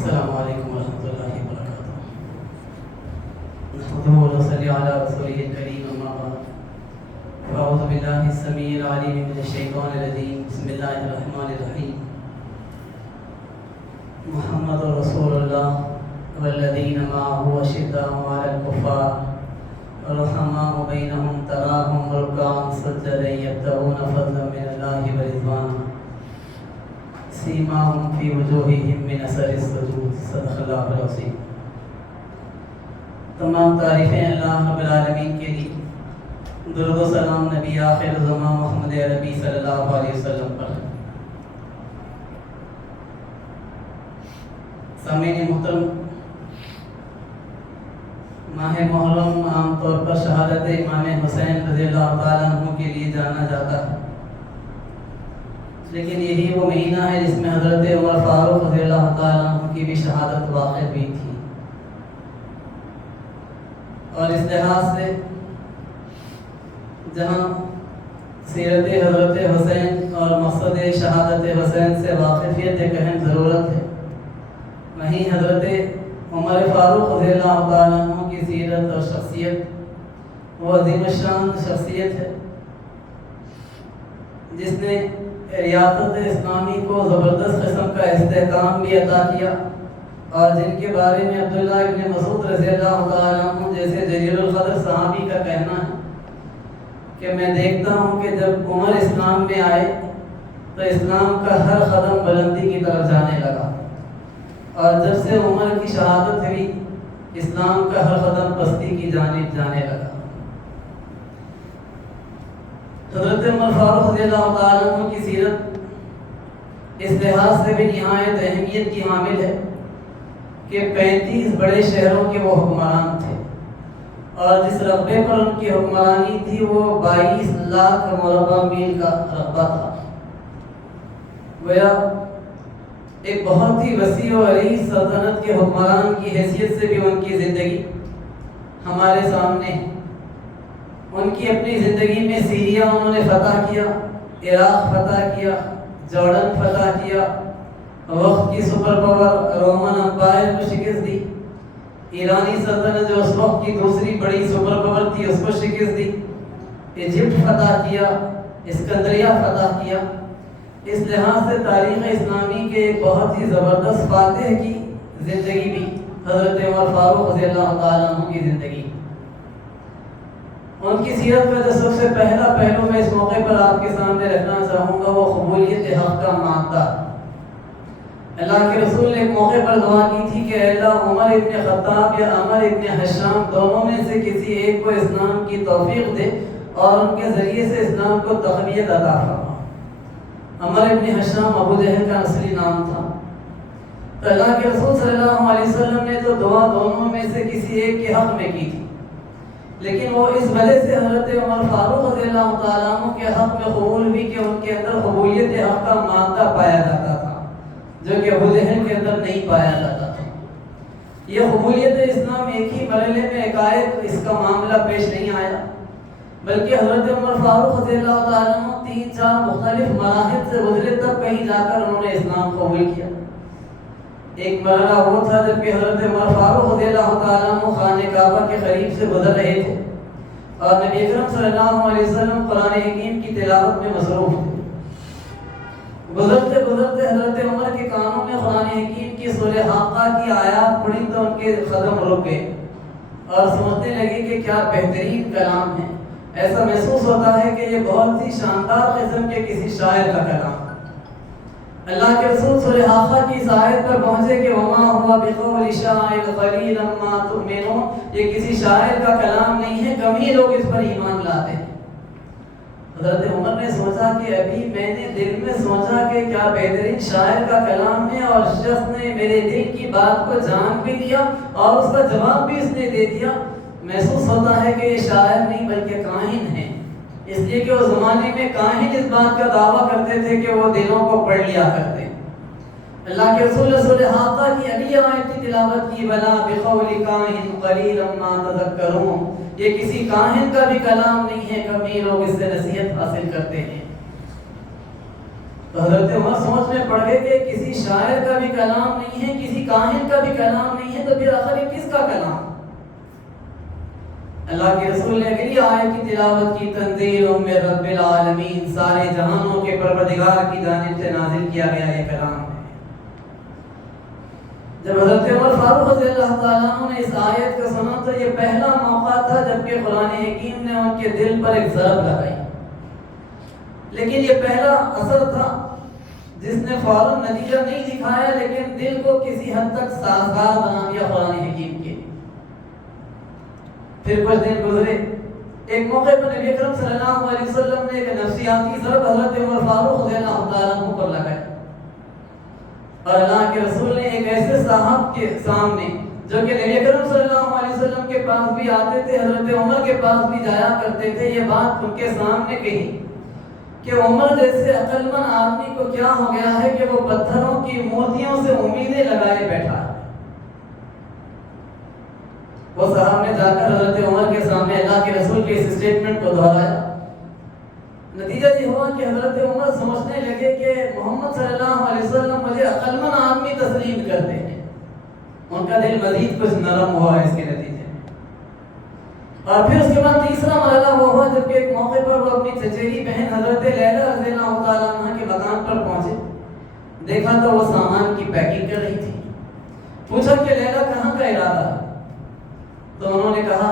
السلام علیکم ورحمۃ اللہ وبرکاتہ۔ نحمده ونصلي على رسوله الكريم، اما بعد، اعوذ باللہ السمیع العلیم من الشیطان الرجیم، بسم اللہ الرحمن الرحیم۔ محمد رسول اللہ والذین معه اشداء علی الکفار رحماء بینہم تراہم رکعا سجدا یبتغون فضلا من اللہ ورضوانا سیماہم فی وجوہہم من اثر السجود۔ صدق اللہ العظیم۔ تمام تعریفیں اللہ رب العالمین کے لیے، درود و سلام نبی آخر زمان محمد عربی صلی اللہ علیہ وسلم پر۔ سامعین محترم، ماہ محرم عام طور پر شہادت امام حسین رضی اللہ تعالیٰ عنہ کے لیے جانا جاتا ہے، لیکن یہی وہ مہینہ ہے جس میں حضرت عمر فاروق رضی اللہ تعالیٰ عنہ کی بھی شہادت واقع ہوئی تھی، اور اس لحاظ سے جہاں سیرت حضرت حسین اور مقصد شہادت حسین سے واقفیت ایک اہم ضرورت ہے، وہیں حضرت عمر فاروق رضی اللہ تعالیٰ عنہ کی سیرت اور شخصیت وہ عظیم الشان شخصیت ہے جس نے ریاست اسلامی کو زبردست قسم کا استحکام بھی عطا کیا، اور جن کے بارے میں عبداللہ ابن مسعود رضی اللہ تعالیٰ عنہ جیسے جلیل القدر صحابی کا کہنا ہے کہ میں دیکھتا ہوں کہ جب عمر اسلام میں آئے تو اسلام کا ہر قدم بلندی کی طرف جانے لگا، اور جب سے عمر کی شہادت ہوئی اسلام کا ہر قدم پستی کی جانب جانے لگا۔ حضرت عمر فاروق رضی اللہ تعالیٰ عنہ کی سیرت اس لحاظ سے بھی نہایت اہمیت کی حامل ہے کہ 35 بڑے شہروں کے وہ حکمران تھے، اور جس رقبے پر ان کی حکمرانی تھی وہ 22 لاکھ مربع میل کا رقبہ تھا۔ گویا ایک بہت ہی وسیع و عریض سلطنت کے حکمران کی حیثیت سے بھی ان کی زندگی ہمارے سامنے ہے۔ ان کی اپنی زندگی میں سیریا انہوں نے فتح کیا، عراق فتح کیا، جارڈن فتح کیا، وقت کی سپر پاور رومن امپائر کو شکست دی، ایرانی سلطنت جو اس وقت کی دوسری بڑی سپر پاور تھی اس کو شکست دی، ایجپٹ فتح کیا، اسکندریہ فتح کیا۔ اس لحاظ سے تاریخ اسلامی کے ایک بہت ہی زبردست فاتح کی زندگی بھی حضرت عمر فاروق رضی اللہ تعالیٰ عنہ کی زندگی۔ ان کی سیرت کا جو سب سے پہلا پہلو میں اس موقع پر آپ کے سامنے رکھنا چاہوں گا وہ قبولیت حق کا مادہ۔ اللہ کے رسول نے ایک موقع پر دعا کی تھی کہ اے اللہ عمر ابن خطاب یا عمر ابن حشام دونوں میں سے کسی ایک کو اسلام کی توفیق دے اور ان کے ذریعے سے اسلام کو تقویت عطا فرما۔ عمر ابن حشام ابو جہل کا اصلی نام تھا، تو اللہ کے رسول صلی اللہ علیہ وسلم نے تو دعا دونوں میں سے کسی ایک کے حق میں کی تھی، لیکن وہ اس وجہ سے حضرت عمر فاروق رضی اللہ تعالیٰ عنہ کے حق میں قبول ہوئی کہ ان کے اندر قبولیت حق کا مادہ پایا جاتا تھا جو کہ ابو جہل کے اندر نہیں پایا جاتا تھا۔ یہ قبولیت اسلام ایک ہی مرحلے میں ایک اس کا معاملہ پیش نہیں آیا، بلکہ حضرت عمر فاروق رضی اللہ تعالیٰ عنہ 3-4 مختلف مراحل سے گزرے تب کہیں جا کر انہوں نے اسلام قبول کیا۔ ایک مرحلہ وہ تھا جب کہ حضرت عمر فاروق رضی اللہ تعالیٰ عنہ خانہ کعبہ کے قریب سے گزر رہے تھے اور نبی اکرم صلی اللہ علیہ وسلم قرآن حکیم کی تلاوت میں مصروف تھے۔ گزرتے گزرتے حضرت عمر کے کانوں میں قرآن حکیم کی سورہ حاقہ کی آیات پڑھی تو ان کے قدم رک گئے اور سمجھنے لگے کہ کیا بہترین کلام ہے۔ ایسا محسوس ہوتا ہے کہ یہ بہت ہی شاندار قسم کے کسی شاعر کا کلام۔ اللہ کے رسول سورہ حاقہ کی اس آیت پر پہنچے کہ وما ہوا بقول شاعر قلیلا ما تؤمنون، یہ کسی شاعر کا کلام نہیں ہے، کم ہی لوگ اس پر ایمان لاتے ہیں۔ حضرت عمر نے سوچا کہ ابھی میں نے دل میں سوچا کہ کیا بہترین شاعر کا کلام ہے، اور شخص نے میرے دل کی بات کو جان بھی لیا اور اس کا جواب بھی اس نے دے دیا۔ محسوس ہوتا ہے کہ یہ شاعر نہیں بلکہ کاہن ہے، اس لیے کہ اس زمانے میں کاہن اس بات کا دعویٰ کرتے تھے کہ وہ دلوں کو پڑھ لیا کرتے۔ اللہ کے رسول سورہ حاقہ کی اگلی آیت کی تلاوت کی، بلا بقول کاہن قلیلا ما تذکرون، یہ کسی کاہن کا بھی کلام نہیں ہے، کم ہی لوگ اس سے نصیحت حاصل کرتے ہیں۔ تو حضرت عمر سوچ میں پڑ گئے کہ کسی شاعر کا بھی کلام نہیں ہے، کسی کاہن کا بھی کلام نہیں ہے، تو پھر آخر یہ کس کا کلام؟ اللہ کے رسول نے اگلی آیت کی تلاوت کی، تنزیل من رب العالمین، سارے جہانوں کے پروردگار کی جانب سے نازل کیا گیا یہ کلام ہے۔ جب حضرت عمر فاروق رضی اللہ تعالیٰ عنہ نے اس آیت کو سنا تو یہ پہلا موقع تھا جب کہ قرآن حکیم نے ان کے دل پر ایک ضرب لگائی، لیکن یہ پہلا اثر تھا جس نے فوراً نتیجہ نہیں دکھایا، لیکن دل کو کسی حد تک سازگار بنا دیا قرآن حکیم کے۔ پھر کچھ دن گزرے، ایک موقع پر نبی اکرم صلی اللہ علیہ وسلم نے ایک نفسیاتی ضرب حضرت عمر فاروق رضی اللہ تعالیٰ عنہ پر لگائی، اور اللہ کے رسول نے ایک ایسے صاحب کے سامنے جو کہ نبی اکرم صلی اللہ علیہ وسلم کے پاس بھی آتے تھے، حضرت عمر کے پاس بھی جایا کرتے تھے، یہ بات ان کے سامنے کہی کہ عمر جیسے عقل مند آدمی کو کیا ہو گیا ہے کہ وہ پتھروں کی مورتیوں سے امیدیں لگائے بیٹھا ہے۔ وہ صاحب نے جا کر حضرت عمر کے سامنے اللہ کے رسول کے اس اسٹیٹمنٹ کو دہرایا۔ نتیجہ یہ ہوا کہ حضرت عمر سمجھنے لگے کہ محمد صلی اللہ علیہ وسلم مجھے عقل مند آدمی تسلیم کرتے ہیں۔ ان کا دل مزید کچھ نرم ہوا اس کے نتیجے میں۔ اور پھر اس کے بعد تیسرا مرحلہ وہ ہوا جب کہ ایک موقع پر وہ اپنی چچیری بہن حضرت لیلی رضی اللہ تعالیٰ عنہ کے مکان پر پہنچے، دیکھا تو وہ سامان کی پیکنگ کر رہی تھی۔ پوچھا کہ لیلی کہاں کا ارادہ ہے؟ تو انہوں نے کہا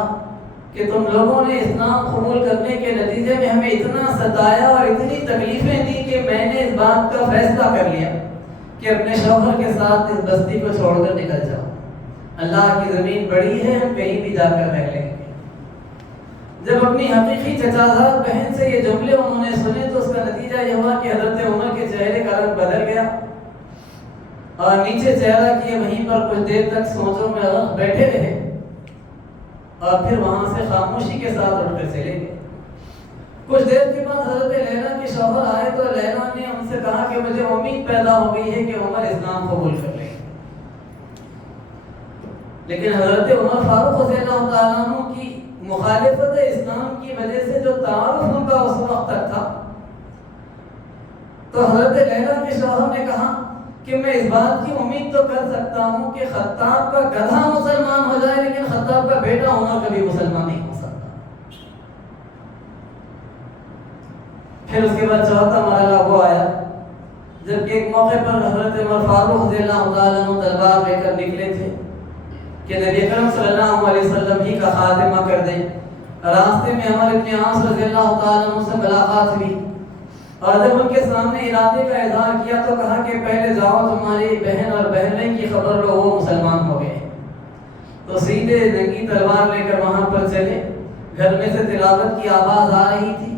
کہ تم لوگوں نے اسلام قبول کرنے کے نتیجے میں ہمیں اتنا ستایا اور اتنی تکلیفیں دی کہ میں نے اس بات کا فیصلہ کر لیا کہ اپنے شوہر کے ساتھ اس بستی کو چھوڑ کر نکل جاؤں۔ اللہ کی زمین بڑی ہے، ہم کہیں بھی جا کر رہ لیں گے۔ جب اپنی حقیقی چچازاد بہن سے یہ جملے انہوں نے سنے تو اس کا نتیجہ یہ ہوا کہ حضرت عمر کے چہرے کا رنگ بدل گیا اور نیچے چہرہ کیے وہیں پر کچھ دیر تک سوچوں میں غرق بیٹھے رہے، اور پھر وہاں سے خاموشی کے ساتھ اٹھ کر چلے گئے۔ کچھ دیر کے بعد حضرت لیلی کے شوہر آئے تو لیلی نے ان سے کہا کہ مجھے امید پیدا ہو گئی ہے کہ عمر اسلام قبول کر لیں گے، لیکن حضرت عمر فاروق رضی اللہ تعالیٰ عنہ کی مخالفت اسلام کی وجہ سے جو تعارف ان کا اس وقت تک تھا، تو حضرت لیلی کے شوہر نے کہا کہ میں اس بات کی امید تو کر سکتا ہوں کہ خطاب کا گدھا مسلمان ہو جائے، لیکن خطاب کا بیٹا عمر کبھی مسلمان نہیں ہو سکتا۔ پھر اس کے بعد چوتھا مرحلہ وہ آیا جب کہ ایک موقع پر حضرت عمر فاروق رضی اللہ تعالیٰ عنہ تلوار لے کر نکلے تھے کہ نبی اکرم صلی اللہ علیہ وسلم ہی کا خاتمہ کر دیں۔ راستے میں عمر بن عاص رضی اللہ تعالیٰ عنہ سے ملاقات ہوئی، اور جب ان کے سامنے ارادے کا اظہار کیا تو کہا کہ پہلے جاؤ تمہاری بہن اور بہنیں کی خبر لو، وہ مسلمان ہو گئے۔ تو سیدھے ننگی تلوار لے کر وہاں پر چلے۔ گھر میں سے تلاوت کی آواز آ رہی تھی،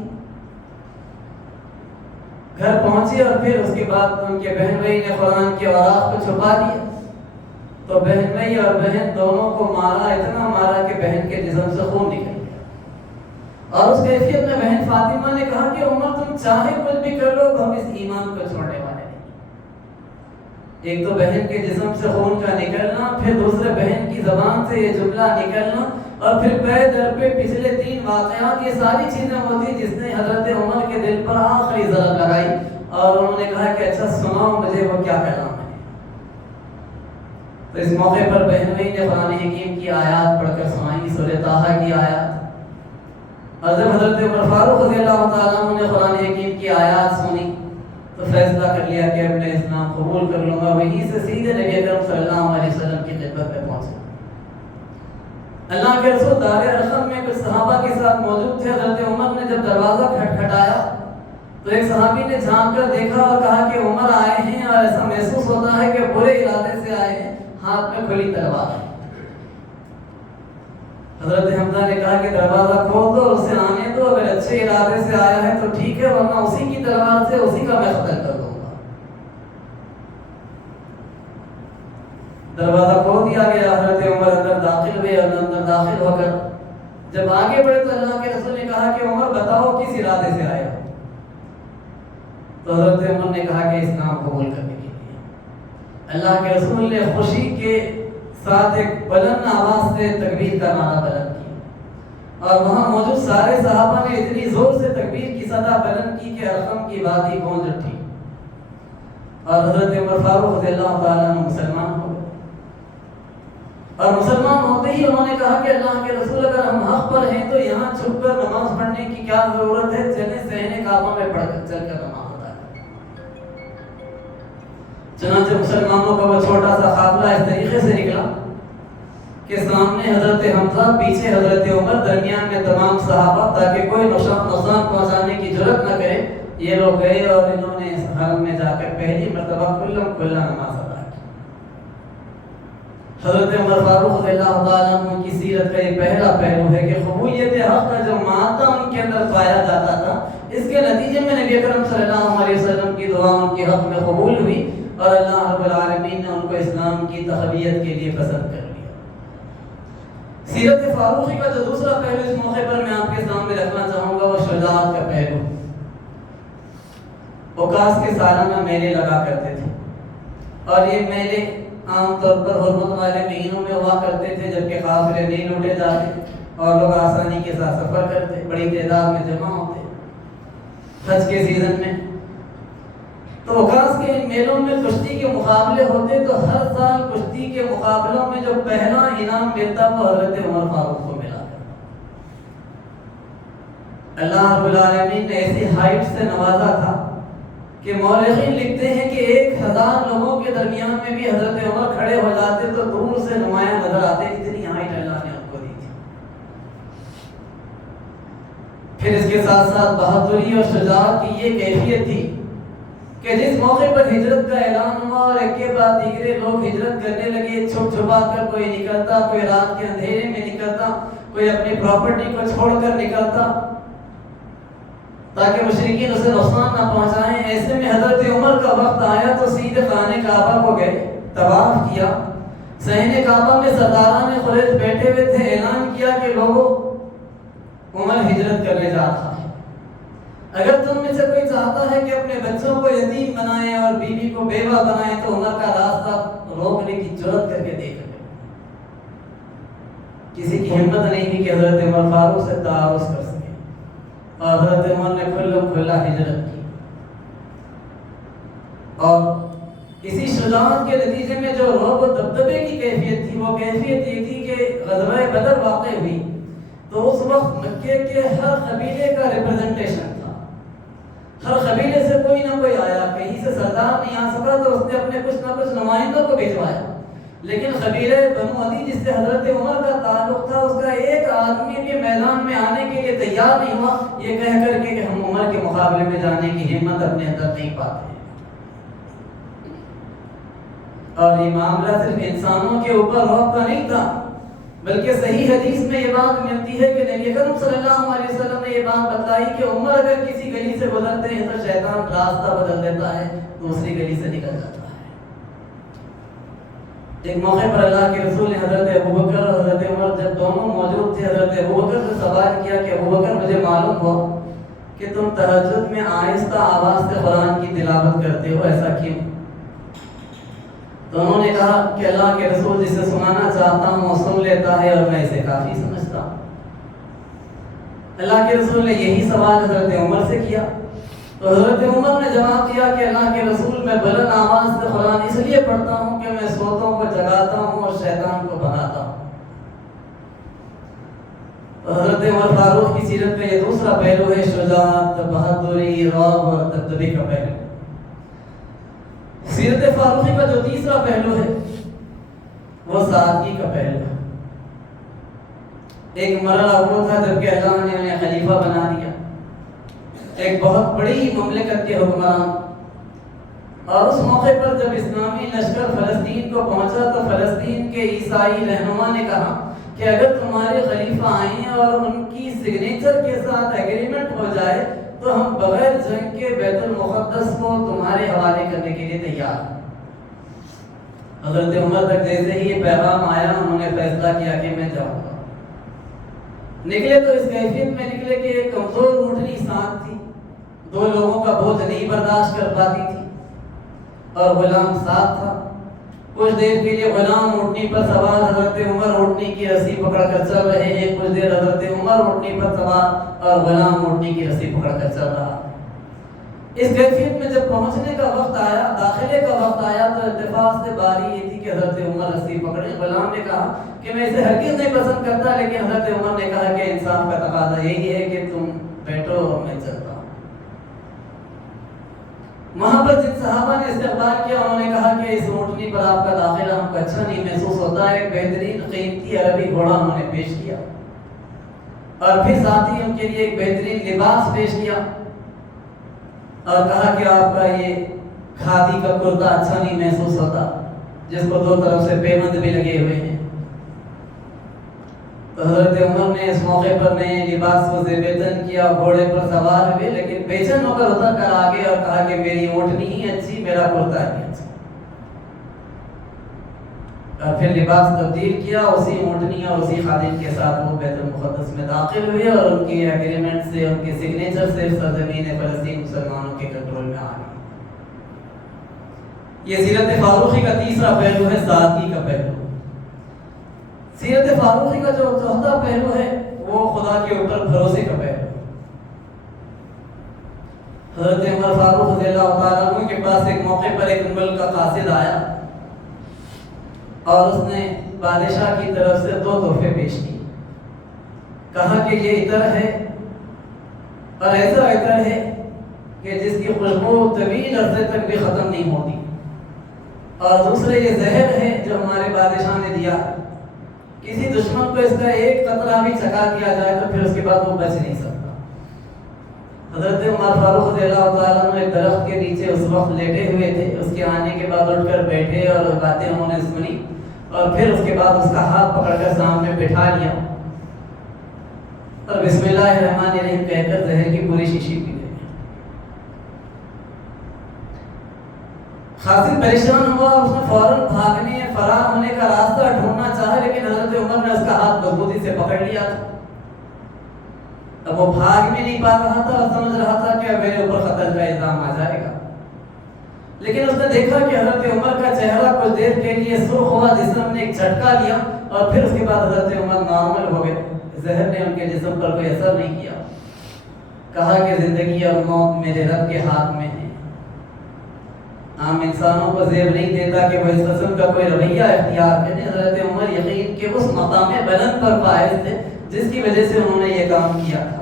گھر پہنچے اور پھر اس کے بعد ان کے بہن بھائی نے قرآن کے اوراق کو چھپا دیا، تو بہن بھائی اور بہن دونوں کو مارا، اتنا مارا کہ بہن کے جسم سے خون نکل گیا۔ اور اس کیفیت میں بہن فاطمہ نے کہا کہ عمر تم چاہے کچھ بھی کر لو، ہم اس ایمان کو چھوڑنے والے نہیں۔ ایک تو بہن کے جسم سے خون کا نکلنا، پھر دوسرے بہن کی زبان سے یہ جملہ نکلنا، اور پھر پے در پہ پچھلے 3 واقعات، یہ ساری چیزیں ہوتی جس نے حضرت عمر کے دل پر آخری ضرب لگائی، اور انہوں نے کہا کہ اچھا سناؤ مجھے وہ کیا کلام ہے۔ تو اس موقع پر بہن بھائی نے قرآن حکیم کی آیات پڑھ کر سنائی، سورہ طٰہٰ کی آیات۔ اور جب حضرت عمر فاروق رضی اللہ تعالیٰ عنہ نے قرآن حکیم کی آیات سنی تو فیصلہ کر لیا کہ اب میں اسلام قبول کر لوں گا۔ وہیں سے سیدھے نبی اکرم صلی اللہ علیہ وسلم کی خدمت میں پہنچے۔ اللہ کے رسول دار ارقم میں کچھ صحابہ کے ساتھ موجود تھے۔ حضرت عمر نے جب دروازہ کھٹکھٹایا تو ایک صحابی نے جھانک کر دیکھا اور کہا کہ عمر آئے ہیں، اور ایسا محسوس ہوتا ہے کہ برے ارادے سے آئے ہیں، ہاتھ میں کھلی تلوار ہے۔ حضرت حمزہ نے کہا کہ دروازہ کھول دو، اسے آنے دو، اگر اچھے ارادے سے آیا ہے تو ٹھیک ہے، ورنہ اسی کی تلوار سے اسی کا میں قتل کر دوں گا۔ دروازہ کھول دیا گیا، حضرت عمر اندر داخل ہوئے، اور اندر داخل ہو کر جب آگے بڑھے تو اللہ کے رسول نے کہا کہ عمر بتاؤ کس ارادے سے آئے ہو؟ تو حضرت عمر نے کہا کہ اسلام قبول کرنے کے لیے۔ اللہ کے رسول نے خوشی کے ساتھ ایک بلند آواز سے تکبیر کا نعرہ بلند کیا، اور وہاں موجود سارے صحابہ نے اتنی زور سے تکبیر کی صدا بلند کی کہ ارقم کی وادی گونج اٹھی۔ اور حضرت عمر فاروق رضی اللہ تعالیٰ عنہ مسلمان ہو گئے، اور مسلمان ہوتے ہی انہوں نے کہا کہ اللہ کے رسول اگر ہم حق پر ہیں تو یہاں چھپ کر نماز پڑھنے کی کیا ضرورت ہے، چلیں صحن کعبہ میں پڑھ کر چل کر نماز ادا کریں۔ چنانچہ مسلمانوں کا وہ چھوٹا سا قافلہ اس طریقے سے نکلا کہ سامنے حضرت حمزہ، پیچھے حضرت عمر، درمیان میں تمام صحابہ، تاکہ کوئی نقصان پہنچانے کی جرات نہ کرے۔ یہ لوگ گئے اور انہوں نے اس حرم میں جا کر پہلی مرتبہ کھلا نماز ادا کی۔ حضرت عمر فاروق رضی اللہ تعالیٰ عنہ کی سیرت کا یہ پہلا پہلو ہے کہ قبولیت حق کا جو مادہ ان کے اندر پایا جاتا تھا، اس کے نتیجے میں نبی اکرم صلی اللہ علیہ وسلم کی دعا ان کے حق میں قبول ہوئی، اور اللہ رب العالمین نے ان کو اسلام کی تقویت کے لیے پسند کر لیا۔ سیرت فاروقی کا جو دوسرا پہلو اس موقع پر میں آپ کے سامنے رکھنا چاہوں گا وہ شجاعت کا پہلو۔ اوقاس کے سالانہ میلے لگا کرتے تھے، اور یہ میلے عام طور پر حرمت والے مہینوں میں ہوا کرتے تھے، جبکہ قافلے نہیں لوٹے جاتے اور لوگ آسانی کے ساتھ سفر کرتے، بڑی تعداد میں جمع ہوتے حج کے سیزن میں۔ تو اوقاس کے ان میلوں میں کشتی کے مقابلے ہوتے، تو ہر سال کشتی کے مقابلوں میں جو پہلا انعام ملتا وہ حضرت عمر فاروق کو ملا۔ اللہ رب العالمین نے ایسی ہائٹ سے نوازا تھا کہ مورخین لکھتے ہیں کہ 1000 لوگوں کے درمیان میں بھی حضرت عمر کھڑے ہو جاتے تو دور سے نمایاں نظر آتے، اتنی ہائٹ اللہ نے ان کو دی تھی۔ پھر اس کے ساتھ ساتھ بہادری اور شجاعت کی یہ کیفیت تھی کہ جس موقع پر ہجرت کا اعلان ہوا اور ایک کے بعد دیگرے لوگ ہجرت کرنے لگے، چھپ چھپا کر کوئی نکلتا، کوئی رات کے اندھیرے میں نکلتا، کوئی اپنی پراپرٹی کو چھوڑ کر نکلتا تاکہ مشرکین اسے نقصان نہ پہنچائیں۔ ایسے میں حضرت عمر کا وقت آیا تو سیدھے خانہ کعبہ کو گئے، طواف کیا۔ صحن کعبہ میں سرداران قریش بیٹھے ہوئے تھے، اعلان کیا کہ لوگوں، عمر ہجرت کرنے جا رہا ہے، اگر تم میں سے کوئی چاہتا ہے کہ اپنے بچوں کو یتیم بنائے اور بیوی کو بیوہ بنائے تو عمر کا راستہ روکنے کی جرات کر کے دیکھ لے۔ کسی کی ہمت نہیں تھی کہ حضرت عمر فاروق سے تعارض کر سکے، اور حضرت عمر نے کھلا ہجرت کی۔ اور اسی شجاعت کے نتیجے میں جو رعب و دبدبے کی کیفیت تھی، وہ کیفیت یہ تھی کہ غزوہ بدر واقع ہوئی تو اس وقت مکے کے ہر قبیلے کا ریپرزنٹیشن تھا، ہر قبیلے سے کوئی نہ کوئی آیا، کہیں سے سردار نہیں آ سکا تو اس نے اپنے کچھ نہ کچھ نمائندوں کو بھیجوایا، لیکن قبیلہ بنو عدی جس سے حضرت عمر کا تعلق تھا، اس کا ایک آدمی بھی میدان میں آنے کے لیے تیار نہیں ہوا، یہ کہہ کر کے کہ ہم عمر کے مقابلے میں جانے کی ہمت اپنے اندر نہیں پاتے۔ اور یہ معاملہ صرف انسانوں کے اوپر رعب کا نہیں تھا، بلکہ صحیح حدیث میں یہ بات ملتی ہے کہ نبی اکرم صلی اللہ علیہ وسلم نے یہ بات بتائی کہ عمر اگر کسی گلی سے گزرتے ہیں تو شیطان راستہ بدل دیتا ہے، دوسری گلی سے نکل جاتا ہے۔ ایک موقع پر اللہ کے رسول نے حضرت ابوبکر اور حضرت عمر جب دونوں موجود تھے، حضرت ابوبکر سے سوال کیا کہ ابوبکر مجھے معلوم ہوا کہ تم تہجد میں آہستہ آواز سے قرآن کی تلاوت کرتے ہو، ایسا کیوں؟ تو انہوں نے کہا کہ اللہ کے رسول جسے سنانا چاہتا ہوں وہ سن لیتا ہے اور میں اسے کافی سمجھتا ہوں۔ اللہ کے رسول نے یہی سوال حضرت عمر سے کیا تو حضرت عمر نے جواب دیا کہ اللہ کے رسول میں بلند آواز سے قرآن اس لیے پڑھتا ہوں کہ میں سوتوں کو جگاتا ہوں اور شیطان کو بھگاتا ہوں۔ تو حضرت عمر فاروق کی سیرت میں یہ دوسرا پہلو ہے، شجاعت، بہادری، رعب اور دبدبے کا پہلو۔ سیرت فاروقی کا جو تیسرا پہلو ہے وہ سادگی کا پہلو ہے۔ ایک مرحلہ وہ تھا جب کہ اللہ نے انہیں خلیفہ بنا دیا، ایک بہت بڑی مملکت کے حکمران، اور اس موقع پر جب اسلامی لشکر فلسطین کو پہنچا تو فلسطین کے عیسائی رہنما نے کہا کہ اگر تمہارے خلیفہ آئیں اور ان کی سگنیچر کے ساتھ ایگریمنٹ ہو جائے تو ہم بغیر جنگ کے بیت المقدس کو تمہارے حوالے کرنے کے لیے تیار ہیں۔ حضرت عمر تک جیسے ہی یہ پیغام آیا انہوں نے فیصلہ کیا کہ میں جاؤں گا۔ نکلے تو اس کیفیت میں نکلے کہ ایک کمزور اونٹنی ساتھ تھی، 2 لوگوں کا بوجھ نہیں برداشت کر پاتی تھی، اور غلام ساتھ تھا۔ کچھ دیر کے لیے غلام اونٹنی پر سوار، حضرت عمر اونٹنی کی رسی پکڑ کر چل رہے ہیں، کچھ دیر حضرت عمر اونٹنی پر سوار اور غلام اونٹنی کی رسی پکڑ کر چل رہا۔ اس کیفیت میں جب پہنچنے کا وقت آیا، داخلے کا وقت آیا، تو اتفاق سے باری یہ تھی کہ حضرت عمر رسی پکڑے۔ غلام نے کہا کہ میں اسے ہرگز نہیں پسند کرتا، لیکن حضرت عمر نے کہا کہ انصاف کا تقاضا یہی ہے کہ تم بیٹھو اور میں چلتا ہوں۔ وہاں پر جن صحابہ نے استقبال کیا انہوں نے کہا کہ اس اونٹنی پر آپ کا داخلہ ہم کو اچھا نہیں محسوس ہوتا ہے۔ ایک بہترین قیمتی عربی گھوڑا انہوں نے پیش کیا اور پھر ساتھ ہی ان کے لیے ایک بہترین لباس پیش کیا اور کہا کہ آپ کا یہ کھادی کا کرتا اچھا نہیں محسوس ہوتا جس کو دو طرف سے پیوند بھی لگے ہوئے ہیں۔ تو حضرت عمر نے اس موقع پر نئے لباس کو زیب تن کیا، گھوڑے پر سوار ہوئے، لیکن پیچھے ہو کر اتر کر آگے اور کہا کہ میری اونٹنی ہی اچھی، میرا کرتا ہی اچھا۔ اور پھر لباس تبدیل کیا، اسی اونٹنی اور اسی خادم کے ساتھ وہ بیت المقدس میں داخل ہوئے اور ان کی ایگریمنٹ سے، ان کے سگنیچر سے سرزمین فلسطین مسلمانوں کے کنٹرول میں آ گئی۔ یہ سیرت فاروقی کا تیسرا پہلو ہے، سادگی کا پہلو۔ سیرت فاروقی کا جو چوتھا پہلو ہے وہ خدا کے اوپر بھروسے کا پہلو۔ حضرت عمر فاروق رضی اللہ تعالیٰ عنہ کے پاس ایک موقع پر ایک ملک کا قاصد آیا اور اس نے بادشاہ کی طرف سے 2 تحفے پیش کیے۔ کہا کہ یہ عطر ہے اور ایسا عطر ہے کہ جس کی خوشبو طویل عرصے تک بھی ختم نہیں ہوتی، اور دوسرے یہ زہر ہے جو ہمارے بادشاہ نے دیا، کسی دشمن کو اس کا ایک قطرہ بھی چکا دیا جائے تو پھر اس کے بعد وہ بچ نہیں سکتا۔ حضرت عمر فاروق رضی اللہ تعالیٰ عنہ ایک درخت کے نیچے اس وقت لیٹے ہوئے تھے، اس کے آنے کے بعد اٹھ کر بیٹھے اور باتیں انہوں نے سنی، اور پھر اس کے بعد اس کا ہاتھ پکڑ کر سامنے بٹھا لیا اور بسم اللہ الرحمن الرحیم کہہ کر زہر کی پوری شیشی پی گئے۔ خاصن پریشان ہوا، اس نے فوراً بھاگنے فرار ہونے کا راستہ ڈھونڈنا چاہا، لیکن حضرت عمر نے اس کا ہاتھ مضبوطی سے پکڑ لیا تھا۔ اب وہ بھاگ بھی نہیں پا رہا تھا اور سمجھ رہا تھا کہ اب میرے اوپر قتل کا الزام آ جائے گا، لیکن اس نے دیکھا کہ حضرت عمر کا چہرہ کچھ دیر کے لیے سرخ ہوا، جسم نے ایک جھٹکا لیا اور پھر اس کے بعد حضرت عمر نارمل ہو گئے۔ زہر نے ان کے جسم پر کوئی اثر نہیں کیا۔ کہا کہ زندگی اور موت میرے رب کے ہاتھ میں ہے، عام انسانوں کو زیب نہیں دیتا کہ وہ اس قسم کا کوئی رویہ اختیار کریں۔ حضرت عمر یقین کے اس مقام بلند پر فائز تھے جس کی وجہ سے انہوں نے یہ کام کیا تھا۔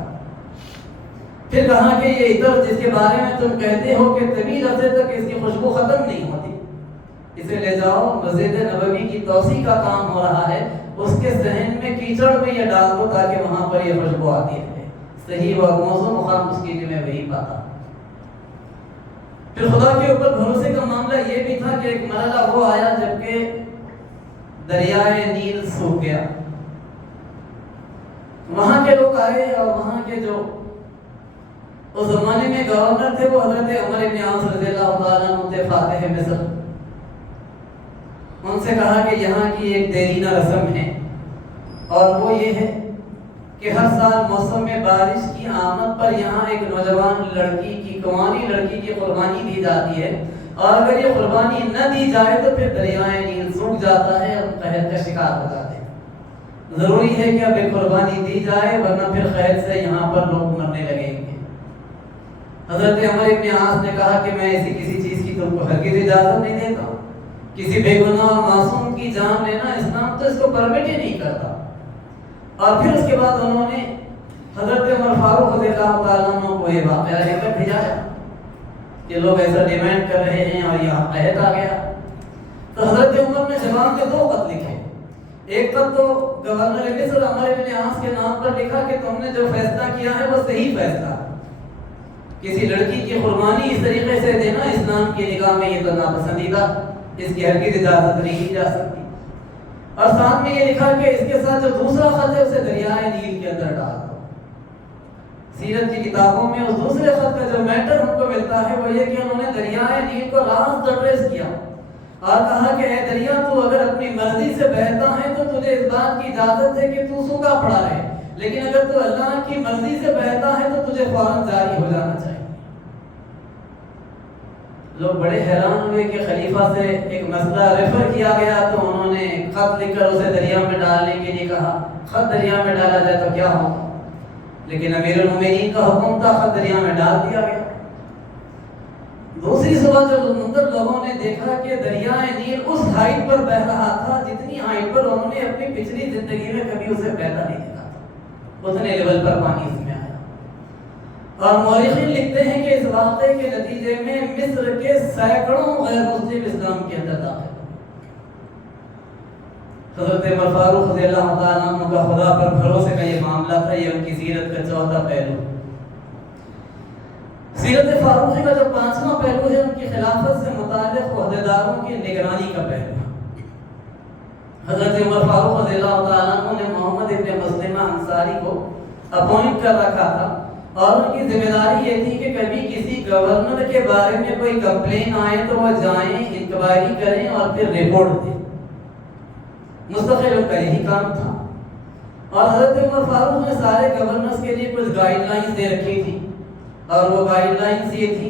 پھر کہا کہ یہ عطر جس کے بارے میں تم کہتے ہو کہ طویل عرصے تک اس کی خوشبو ختم نہیں ہوتی، اسے لے جاؤ، مسجد نبوی کی توسیع کا کام ہو رہا ہے، اس کے صحن میں کیچڑ میں یہ ڈال دو تاکہ وہاں پر یہ خوشبو آتی رہے۔ صحیح اور موضوع مقام اس کی میں وہی پاتا۔ پھر خدا کے اوپر بھروسے کا معاملہ یہ بھی تھا کہ ایک مرحلہ وہ آیا جبکہ دریائے نیل سوکھ گیا۔ وہاں کے لوگ آئے اور وہاں کے جو اس زمانے میں گورنر تھے وہ حضرت عمر بن عاص رضی اللہ تعالیٰ عنہ تھے، فاتح مصر۔ ان سے کہا کہ یہاں کی ایک دیرینہ رسم ہے اور وہ یہ ہے کہ ہر سال موسم میں بارش کی آمد پر یہاں ایک نوجوان لڑکی کی، کنواری لڑکی کی قربانی دی جاتی ہے، اور اگر یہ قربانی نہ دی جائے تو پھر دریائے نیل سوکھ جاتا ہے اور قحط کا شکار ہو جاتے ہیں۔ ضروری ہے کہ اب ایک قربانی دی جائے ورنہ پھر قحط سے یہاں پر لوگ مرنے لگیں گے۔ حضرت عمر بن عاص نے کہا کہ میں ایسی کسی چیز کی تم کو ہرگز اجازت نہیں دیتا، کسی بے گناہ معصوم کی جان لینا اسلام تو اس کو پرمٹ ہی نہیں کرتا۔ اور پھر اس کے بعد انہوں نے حضرت عمر فاروق رضی اللہ تعالیٰ عنہ کو یہ واقعہ لے کر بھیجایا کہ لوگ ایسا ڈیمانڈ کر رہے ہیں اور یہاں قحط آ گیا۔ تو حضرت عمر نے زبان کے 2 خط لکھے۔ ایک خط تو گورنر مصر عمر بن عاص کے نام پر لکھا کہ تم نے جو فیصلہ کیا ہے وہ صحیح فیصلہ، کسی لڑکی کی قربانی اس طریقے سے دینا اسلام کی نگاہ میں یہ تو ناپسندیدہ، اس کی ہرگز اجازت نہیں دی جا سکتی۔ اور ساتھ میں یہ لکھا کہ اس کے ساتھ جو دوسرا خط ہے اسے دریائے نیل کے اندر ڈال دو۔ سیرت کی کتابوں میں اس دوسرے خط کا جو میٹر ہم کو ملتا ہے وہ یہ کہ انہوں نے دریائے نیل کو راست ٹریس کیا اور کہا کہ اے دریا تو اگر اپنی مرضی سے بہتا ہے تو تجھے اس بات کی اجازت ہے کہ تو سوکھا پڑا رہے، لیکن اگر تو اللہ کی مرضی سے بہتا ہے تو تجھے فوراً جاری ہو جانا چاہیے۔ لوگ بڑے حیران ہوئے کہ خلیفہ سے ایک مسئلہ ریفر کیا گیا تو انہوں نے خط لکھ کر اسے دریا میں ڈالنے کے لیے کہا۔ خط دریا میں ڈالا جائے تو کیا ہوگا، لیکن امیر المومنین کا حکم تھا، خط دریا میں ڈال دیا گیا۔ دوسری صبح جب منظر لوگوں نے دیکھا کہ دریائے نیل اس ہائٹ پر بہ رہا تھا جتنی ہائٹ پر انہوں نے اپنی پچھلی زندگی میں کبھی اسے بہتا نہیں دیکھا تھا، اتنے لیول پر پانی اس میں آیا۔ اور مورخین لکھتے ہیں کہ اس واقعے کے نتیجے میں مصر کے سینکڑوں غیر مسلم اسلام کے اندر داخل ہوئے۔ حضرت عمر فاروق رضی اللہ تعالیٰ عنہ کا خدا پر بھروسے کا یہ معاملہ تھا، یہ ان کی سیرت کا چوتھا پہلو۔ سیرت فاروقی کا جو پانچواں پہلو ہے ان کی خلافت سے متعلق عہدیداروں کی نگرانی کا پہلو۔ حضرت عمر فاروق رضی اللہ تعالیٰ عنہ نے محمد ابن مسلمہ انصاری کو اپوائنٹ کر رکھا تھا، اور ان کی ذمہ داری یہ تھی کہ کبھی کسی گورنر کے بارے میں کوئی کمپلین آئے تو وہ جائیں، انکوائری کریں اور پھر رپورٹ دیں۔ مستقل ان کا یہی کام تھا۔ اور حضرت عمر فاروق نے سارے گورنرز کے لیے کچھ گائیڈ لائنز دے رکھی تھی، اور وہ گائیڈ لائنز یہ تھی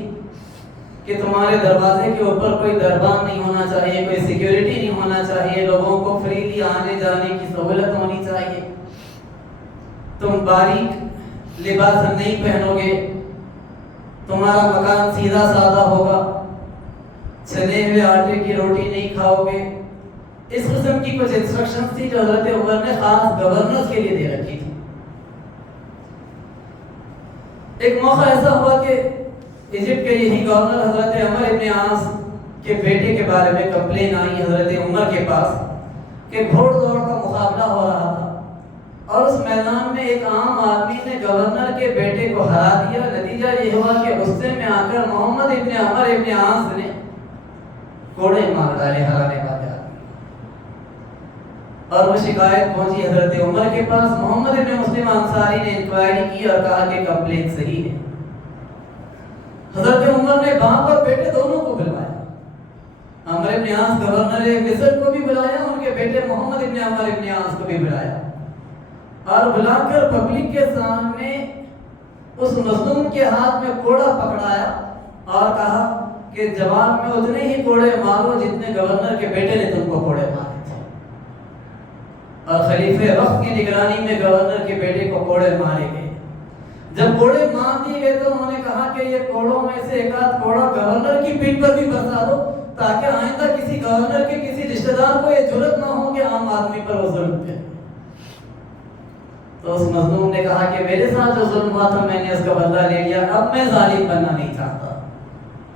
کہ تمہارے دروازے کے اوپر کوئی دربان نہیں ہونا چاہیے، کوئی سیکیورٹی نہیں ہونا چاہیے، لوگوں کو فریلی آنے جانے کی سہولت ہونی چاہیے، تم باریک لباس نہیں پہنو گے، تمہارا مکان سیدھا سادہ ہوگا، چھنے ہوئے آٹے کی روٹی نہیں کھاؤ گے۔ اس قسم کی کچھ انسٹرکشنز تھی جو حضرت عمر نے خاص گورنرز کے لیے دے رکھی تھی۔ ایک موقع ایسا ہوا کہ ایجپٹ کے یہی گورنر حضرت عمر ابن عاص کے بیٹے کے بارے میں کمپلین آئی حضرت عمر کے پاس کہ گھوڑ دوڑ کا مقابلہ ہو رہا تھا، اور اس میدان میں ایک عام آدمی نے گورنر کے بیٹے کو ہرا دیا۔ نتیجہ یہ ہوا کہ غصے میں آ کر محمد ابن عمر ابن عاص نے کوڑے مار ڈالے ہرانے والے آدمی، اور وہ شکایت پہنچی حضرت عمر کے پاس۔ محمد ابن مسلم انصاری نے انکوائری کی اور کہا کہ کمپلین صحیح ہے۔ حضرت عمر نے باپ اور بیٹے دونوں کو بلوایا، عمر ابن عاص گورنر مصر کو بھی بلایا، ان کے بیٹے محمد ابن عمر ابن عاص کو بھی بلایا، اور بلا کر پبلک کے سامنے اس مظلوم کے ہاتھ میں کوڑا پکڑایا اور کہا کہ جواب میں اتنے ہی کوڑے مارو جتنے گورنر کے بیٹے نے تم کو کوڑے مارے تھے۔ اور خلیفہ وقت کی نگرانی میں گورنر کے بیٹے کو کوڑے مارے گئے۔ جب کوڑے مار دیے گئے تو انہوں نے کہا کہ یہ کوڑوں میں سے ایک آدھ کوڑا گورنر کی پیٹھ پر بھی برسا دو، تاکہ آئندہ کسی گورنر کے کسی رشتہ دار کو یہ جرأت نہ ہو کہ عام آدمی پر وہ ظلم کرے۔ تو اس مظلوم نے کہا کہ میرے ساتھ جو ظلم ہوا تھا میں نے اس کا بدلہ لے لیا، اب میں ظالم بننا نہیں چاہتا،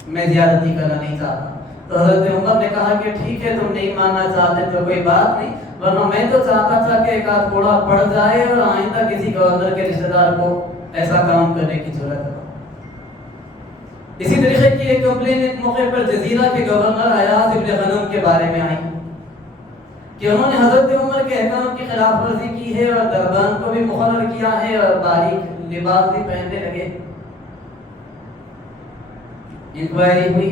میں زیادتی کرنا نہیں چاہتا۔ تو حضرت عمر نے کہا کہ ٹھیک ہے تم نہیں ماننا چاہتے تو کوئی بات نہیں، ورنہ میں تو چاہتا تھا کہ ایک آدھ کوڑا پڑ جائے اور آئندہ کسی گورنر کے رشتہ دار کو ایسا کام کرنے کی ضرورت ہو۔ اسی طریقے کی ایک کمپلین ایک موقع پر جزیرہ کے گورنر ایاز ابن غنم کے بارے میں آئی کہ انہوں نے حضرت عمر کے احکام کی خلاف ورزی کی ہے اور دربان کو بھی مقرر کیا ہے اور باریک لباس بھی پہننے لگے۔ انکوائری ہوئی،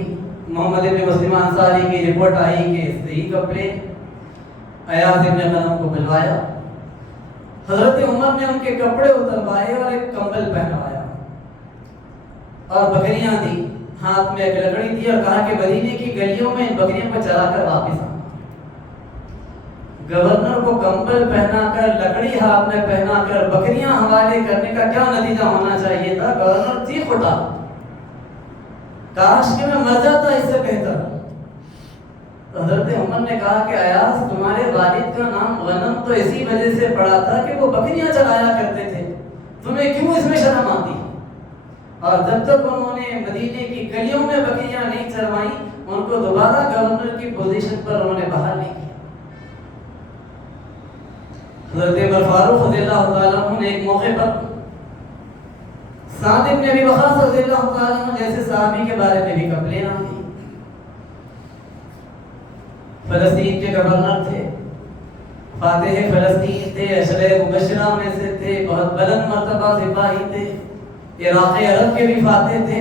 محمد ابن مسلم انصاری کی رپورٹ آئی کہ صحیح کمپلین، ایاز ابن غنم کو بلوایا۔ حضرت عمر نے ان کے کپڑے اتروائے اور ایک کمبل پہنوایا اور بکریاں دی، ہاتھ میں ایک لکڑی دی اور کہا کہ مدینے کی گلیوں میں ان بکریوں کو چلا کر واپس آنا۔ گورنر کو کمبل پہنا کر، لکڑی ہاتھ میں پہنا کر بکریاں حوالے کرنے کا کیا نتیجہ ہونا چاہیے تھا؟ گورنر چیخ اٹھا، کاش کہ میں مر جاتا اس سے بہتر۔ تو حضرت عمر نے کہا کہ ایاز تمہارے والد کا نام غنم تو اسی وجہ سے پڑا تھا کہ وہ بکریاں چلایا کرتے تھے، تمہیں کیوں اس میں شرم آتی؟ اور جب تک انہوں نے مدینے کی گلیوں میں بکریاں نہیں چروائیں ان کو دوبارہ گورنر کی پوزیشن پر انہوں نے بحال نہیں کیا۔ حضرت عمر فاروق رضی اللہ تعالیٰ عنہ نے ایک موقع پر سعد بن ابی وقاص رضی اللہ تعالیٰ عنہ جیسے صحابی کے بارے میں بھی کمپلین آئی۔ فلسطین کے گورنر تھے، فاتح فلسطین تھے، عشرہ مبشرہ میں سے تھے، بہت بلند مرتبہ سپاہی تھے، عراق عرب کے بھی فاتح تھے،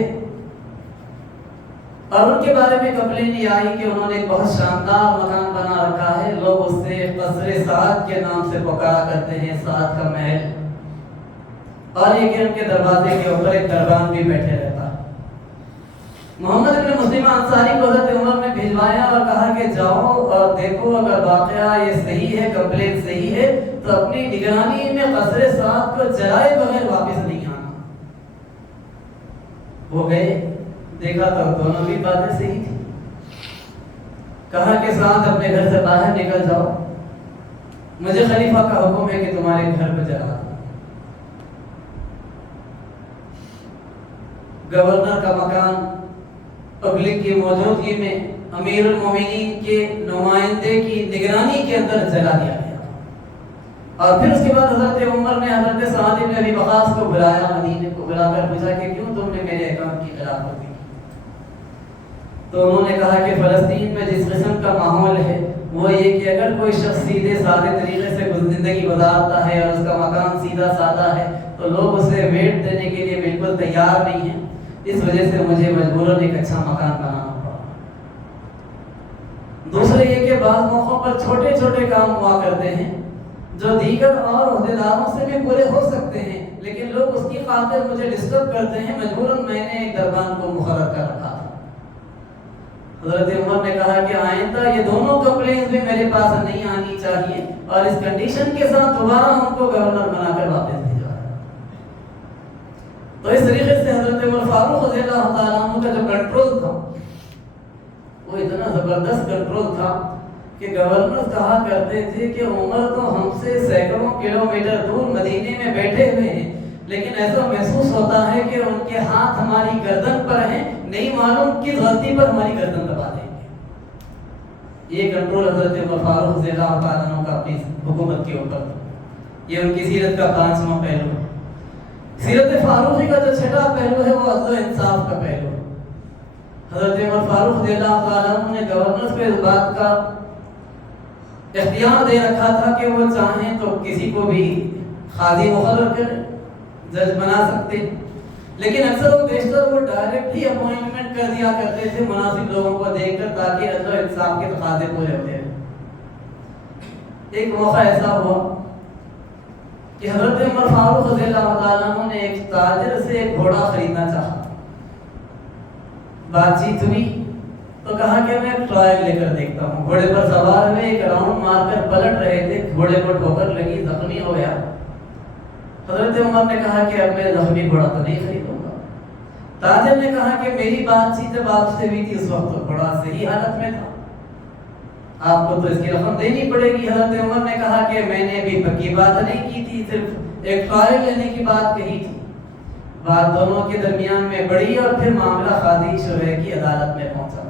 اور ان کے بارے میں کمپلین یہ آئی کہ انہوں نے ایک بہت شاندار مکان بنا رکھا ہے، لوگ اس سے قصر سعد کے نام سے پکارا کرتے ہیں، سعد کا محل، اور یہ کہ ان کے دروازے کے اوپر ایک دربان بھی بیٹھے رہتا۔ محمد ابن مسلم انصاری کو حضرت عمر نے بھجوایا اور کہا کہ جاؤ اور دیکھو اگر واقعہ یہ صحیح ہے، کمپلین صحیح ہے تو اپنی نگرانی میں قصر سعد کو جلائے بغیر واپس نہیں آنا۔ وہ گئے، دیکھا تو دونوں بھی باتیں صحیح تھی. کہا کہ سعد اپنے گھر سے باہر نکل جاؤ، مجھے خلیفہ کا حکم ہے کہ تمہارے گھر پہ جلا دوں. گورنر کا مکان پبلک کی موجودگی میں امیر المومنین کے نمائندے کی نگرانی کے اندر جلا دیا گیا. اور پھر اس کے بعد حضرت عمر نے حضرت سعد بن ابی وقاص کو بلایا، مدینے کو بلا کر پوچھا کہ کیوں تم نے میرے احکام کی خلافت کی؟ تو انہوں نے کہا کہ فلسطین میں جس قسم کا ماحول ہے وہ یہ کہ اگر کوئی شخص سیدھے سادے طریقے سے زندگی گزارتا ہے اور اس کا مکان سیدھا سادہ ہے تو لوگ اسے ویٹ دینے کے لیے بالکل تیار نہیں ہیں. اس وجہ سے مجھے مجبوراً ایک اچھا مکان بنانا پڑا. دوسرے یہ کہ بعض موقعوں پر چھوٹے چھوٹے کام ہوا کرتے ہیں جو دیگر اور عہدیداروں سے بھی پورے ہو سکتے ہیں، لیکن لوگ اس کی خاطر مجھے ڈسٹرب کرتے ہیں. مجبوراً میں نے ایک دربان کو مقرر کر رکھا تھا. حضرت عمر نے کہا کہ آئندہ یہ دونوں کمپلینز بھی میرے پاس نہیں آنی چاہیے، اور اس کنڈیشن کے ساتھ دوبارہ ہم کو گورنر بنا کر واپس بھیجا ہے. تو اس طریقے سے حضرت عمر فاروق رضی اللہ تعالیٰ عنہ کا جو کنٹرول تھا وہ اتنا زبردست کنٹرول تھا کہ گورنر کہا کرتے تھے کہ عمر تو ہم سے سینکڑوں کلومیٹر دور مدینے میں بیٹھے ہوئے ہیں، لیکن ایسا محسوس ہوتا ہے کہ ان کے ہاتھ ہماری گردن پر ہیں، نہیں معلوم کس غلطی پر ہماری گردن دبا دیں گے. یہ کنٹرول حضرت عمر فاروق رضی اللہ تعالیٰ عنہ کا اپنی حکومت کے اوپر تھا. یہ ان کی سیرت کا 5واں پہلو. سیرت فاروقی کا جو چھٹا پہلو ہے وہ عدل و انصاف کا پہلو. حضرت عمر فاروق رضی اللہ تعالیٰ عنہ نے گورنر کو اس بات کا اختیار دے رکھا تھا کہ وہ چاہیں تو کسی کو بھی قاضی مقرر کر جج بنا سکتے، لیکن اکثر و بیشتر وہ ڈائریکٹ ہی اپوائنٹمنٹ کر دیا کرتے تھے مناسب لوگوں کو دیکھ کر، تاکہ عدل و انصاف کے تقاضے پورے ہوتے ہیں. ایک موقع ایسا ہوا کہ حضرت عمر فاروق رضی اللہ تعالیٰ عنہ نے ایک تاجر سے ایک گھوڑا خریدنا چاہا. بات چیت ہوئی تو کہا کہ میں ٹرائل لے کر دیکھتا ہوں. گھوڑے پر سوار ہوئے، ایک راؤنڈ مار کر پلٹ رہے تھے، گھوڑے کو ٹھوکر لگی، زخمی ہو گیا. حضرت عمر نے کہا کہ اب میں زخمی گھوڑا تو نہیں خریدوں گا. تاجر نے کہا کہ میری بات چیت جب آپ سے ہوئی تھی اس وقت تو گھوڑا صحیح حالت میں تھا، آپ کو تو اس کی رقم دینی پڑے گی. حضرت عمر نے کہا کہ میں نے بھی پکی بات نہیں کی تھی، صرف ایک ٹرائل لینے کی بات کہی تھی. بات دونوں کے درمیان میں بڑھی اور پھر معاملہ قاضی شرح کی عدالت میں پہنچا.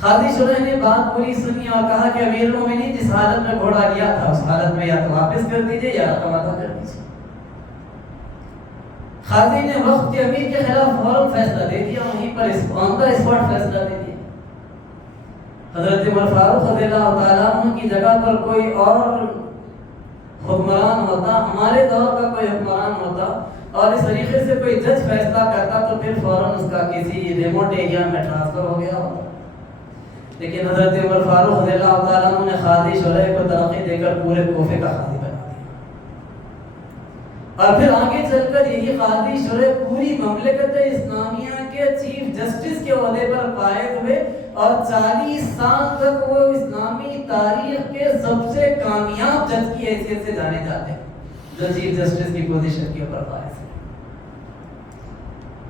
قاضی شرح نے بات پوری سنی اور کہا کہ امیر المومنین جس حالت میں گھوڑا لیا تھا اس حالت میں یا تو واپس کر دیجئے یا رقم ادا کر دیجئے. قاضی نے وقت کے امیر کے خلاف فوراً فیصلہ دے دیا، وہیں پر آن دا اسپاٹ فیصلہ دے دیا. حضرت عمر فاروق رضی اللہ تعالیٰ عنہ کی جگہ پر کوئی اور حکمران ہوتا، ہمارے دور کا کوئی حکمران ہوتا اور اس طریقے سے کوئی جج فیصلہ کرتا تو پھر فوراً اس کا کسی ریموٹ ایریا میں ٹرانسفر ہو گیا ہوتا. لیکن حضرت عمر فاروق رضی اللہ تعالیٰ عنہ نے قاضی شرح کو ترقی دے کر پورے کوفے کا قاضی بنا دیا. اور پھر آگے چل کر یہی قاضی شرح پوری مملکت اسلامیہ کے چیف جسٹس کے عہدے پر فائز ہوئے اور 40 سال تک وہ اسلامی تاریخ کے سب سے کامیاب جج کی حیثیت سے جانے جاتے ہیں جو چیف جسٹس کی پوزیشن کے اوپر فائز ہے.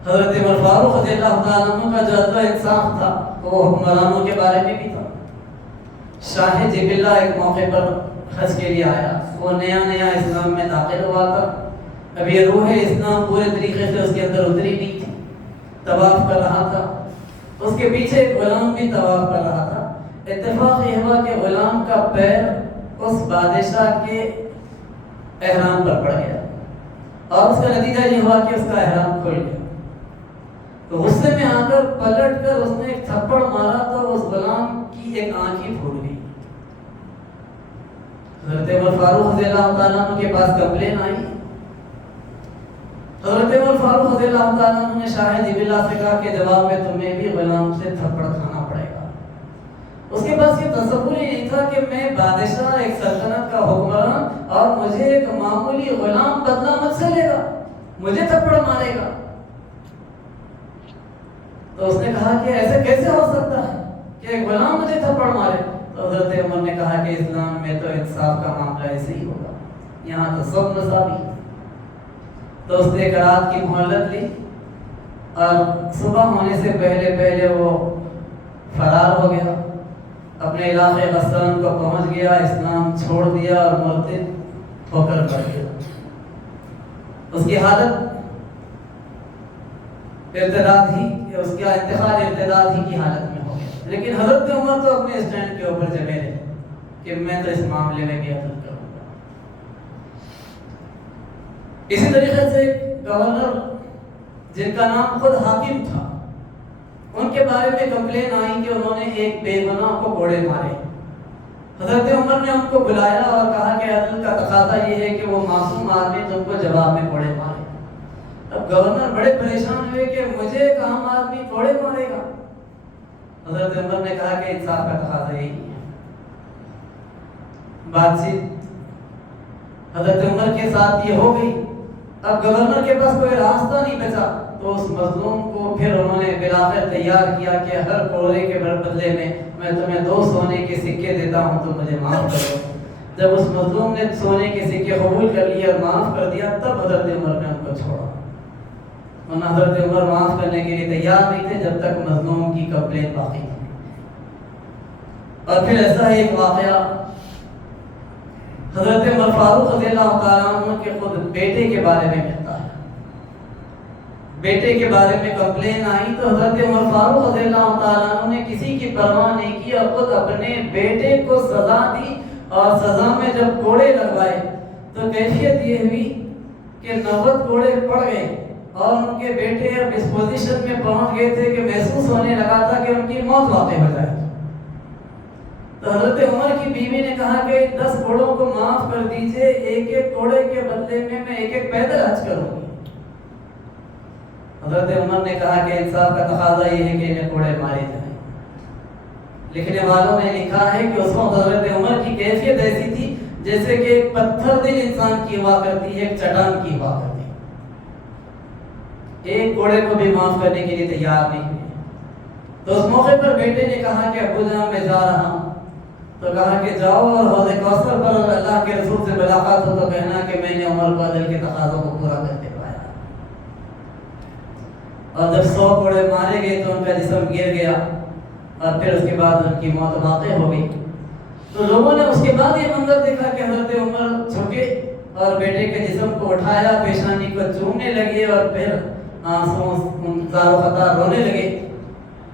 حضرت عمر فاروق رضی اللہ تعالیٰ عنہ کا جو عدل و انصاف تھا وہ حکمرانوں کے بارے میں بھی تھا. شاہ جب اللہ ایک موقع پر حج کے لیے آیا، وہ نیا نیا اسلام میں داخل ہوا تھا، ابھی روح اسلام پورے طریقے سے اس کے اندر اتری نہیں تھی. طواف کر رہا تھا، اس کے پیچھے ایک غلام بھی طواف کر رہا تھا. اتفاق یہ ہوا کہ غلام کا پیر اس بادشاہ کے احرام پر پڑ گیا اور اس کا نتیجہ یہ ہوا کہ اس کا احرام کھل گیا. تو غصے میں آ کر پلٹ کر اس نے ایک تھپڑ مارا تو اس غلام کی ایک آنکھ ہی پھوٹ گئی. حضرت عمر فاروق رضی اللہ تعالیٰ عنہ کے پاس کمپلین آئی. حضرت عمر فاروق رضی اللہ تعالیٰ عنہ نے شاہ جب اللہ سے کہا کہ جواب میں تمہیں بھی غلام سے تھپڑ کھانا پڑے گا. اس کے پاس یہ تصور ہی نہیں تھا کہ میں بادشاہ، ایک سلطنت کا حکمران، اور مجھے ایک معمولی غلام بدلہ مجھ سے لے گا، مجھے تھپڑ مارے گا. تو اس نے کہا کہ ایسے کیسے ہو سکتا ہے کہ ایک غلام مجھے تھپڑ مارے. تو حضرت عمر نے کہا کہ اسلام میں تو انصاف کا معاملہ ایسے ہی ہوگا، یہاں تو سب مساوی. تو اس نے ایک رات کی مہلت لی اور صبح ہونے سے پہلے پہلے وہ فرار ہو گیا، اپنے علاقے غسان کو پہنچ گیا، اسلام چھوڑ دیا اور مرتد ہو کر مر گیا۔ اس کی حالت ارتداد ہی، اس کا انتقال ارتداد ہی کی حالت میں ہو گیا، لیکن حضرت عمر تو اپنے اسٹینڈ کے اوپر جمے رہے کہ میں تو اس معاملے میں بیعت کروں گا۔ اسی طریقے سے گورنر جن کا نام خود حاکم تھا، ان کے بارے میں کمپلین آئی کہ انہوں نے ایک بے گناہ کو کوڑے مارے۔ حضرت عمر نے ان کو بلایا اور کہا کہ عدل کا تقاضا یہ ہے کہ وہ معصوم آدمی تم کو جواب میں کوڑے مارے۔ اب گورنر بڑے پریشان ہوئے کہ مجھے ایک عام آدمی کوڑے مارے گا۔ حضرت عمر نے کہا کہ انصاف کا تقاضا یہی ہے۔ بات چیت حضرت عمر کے ساتھ یہ ہو گئی۔ اب گورنر کے پاس کوئی راستہ نہیں بچا تو اس مظلوم کو پھر انہوں نے بالآخر تیار کیا کہ ہر کوڑے کے بدلے میں تمہیں 2 سونے کے سکے دیتا ہوں تو مجھے معاف کرو۔ جب اس مظلوم نے سونے کے سکے قبول کر لیے اور معاف کر دیا تب حضرت عمر نے ان کو چھوڑا، ورنہ حضرت عمر معاف کرنے کے لیے تیار نہیں تھے جب تک مظلوم کی کمپلین باقی تھی۔ اور پھر ایسا ایک واقعہ حضرت عمر فاروق رضی اللہ تعالیٰ عنہ کے خود بیٹے کے بارے میں ملتا ہے۔ بیٹے کے بارے میں کمپلین آئی تو حضرت عمر فاروق رضی اللہ تعالیٰ عنہ نے کسی کی پرواہ نہیں کی اور خود اپنے بیٹے کو سزا دی، اور سزا میں جب کوڑے لگوائے تو کیفیت یہ ہوئی کہ 90 کوڑے پڑ گئے اور ان کے بیٹے اب اس پوزیشن میں پہنچ گئے تھے کہ محسوس ہونے لگا تھا کہ ان کی موت واقع ہو جائے۔ تو حضرت عمر کی بیوی نے کہا کہ 10 کوڑوں کو معاف کر دیجئے، ایک ایک کوڑے کے بدلے میں ایک ایک پیدل حج کروں گی۔ حضرت عمر نے کہا کہ انصاف کا تقاضا یہ ہے کہ انہیں کوڑے مارے جائیں۔ لکھنے والوں نے لکھا ہے کہ اس وقت حضرت عمر کی کیفیت ایسی تھی جیسے کہ ایک پتھر دل انسان کی ہوا کرتی ہے، ایک چٹان کی ہوا کرتی ہے، ایک کوڑے کو بھی معاف کرنے کے لیے تیار نہیں ہوئے۔ تو اس موقع پر بیٹے نے کہا کہ ابو جان میں جا رہا ہوں، تو کہا کہ جاؤ اور حوض کوثر پر اللہ کے رسول سے ملاقات ہو تو کہنا کہ میں نے عمر کو عدل کے تقاضوں کو پورا کر کے پایا۔ اور جب 100 کوڑے مارے گئے تو ان کا جسم گر گیا اور پھر اس کے بعد ان کی موت واقع ہو گئی۔ تو لوگوں نے اس کے بعد یہ منظر دیکھا کہ حضرت عمر جھکے اور بیٹے کے جسم کو اٹھایا، پیشانی کو چومنے لگے اور پھر آنسوں زار و خطا رونے لگے۔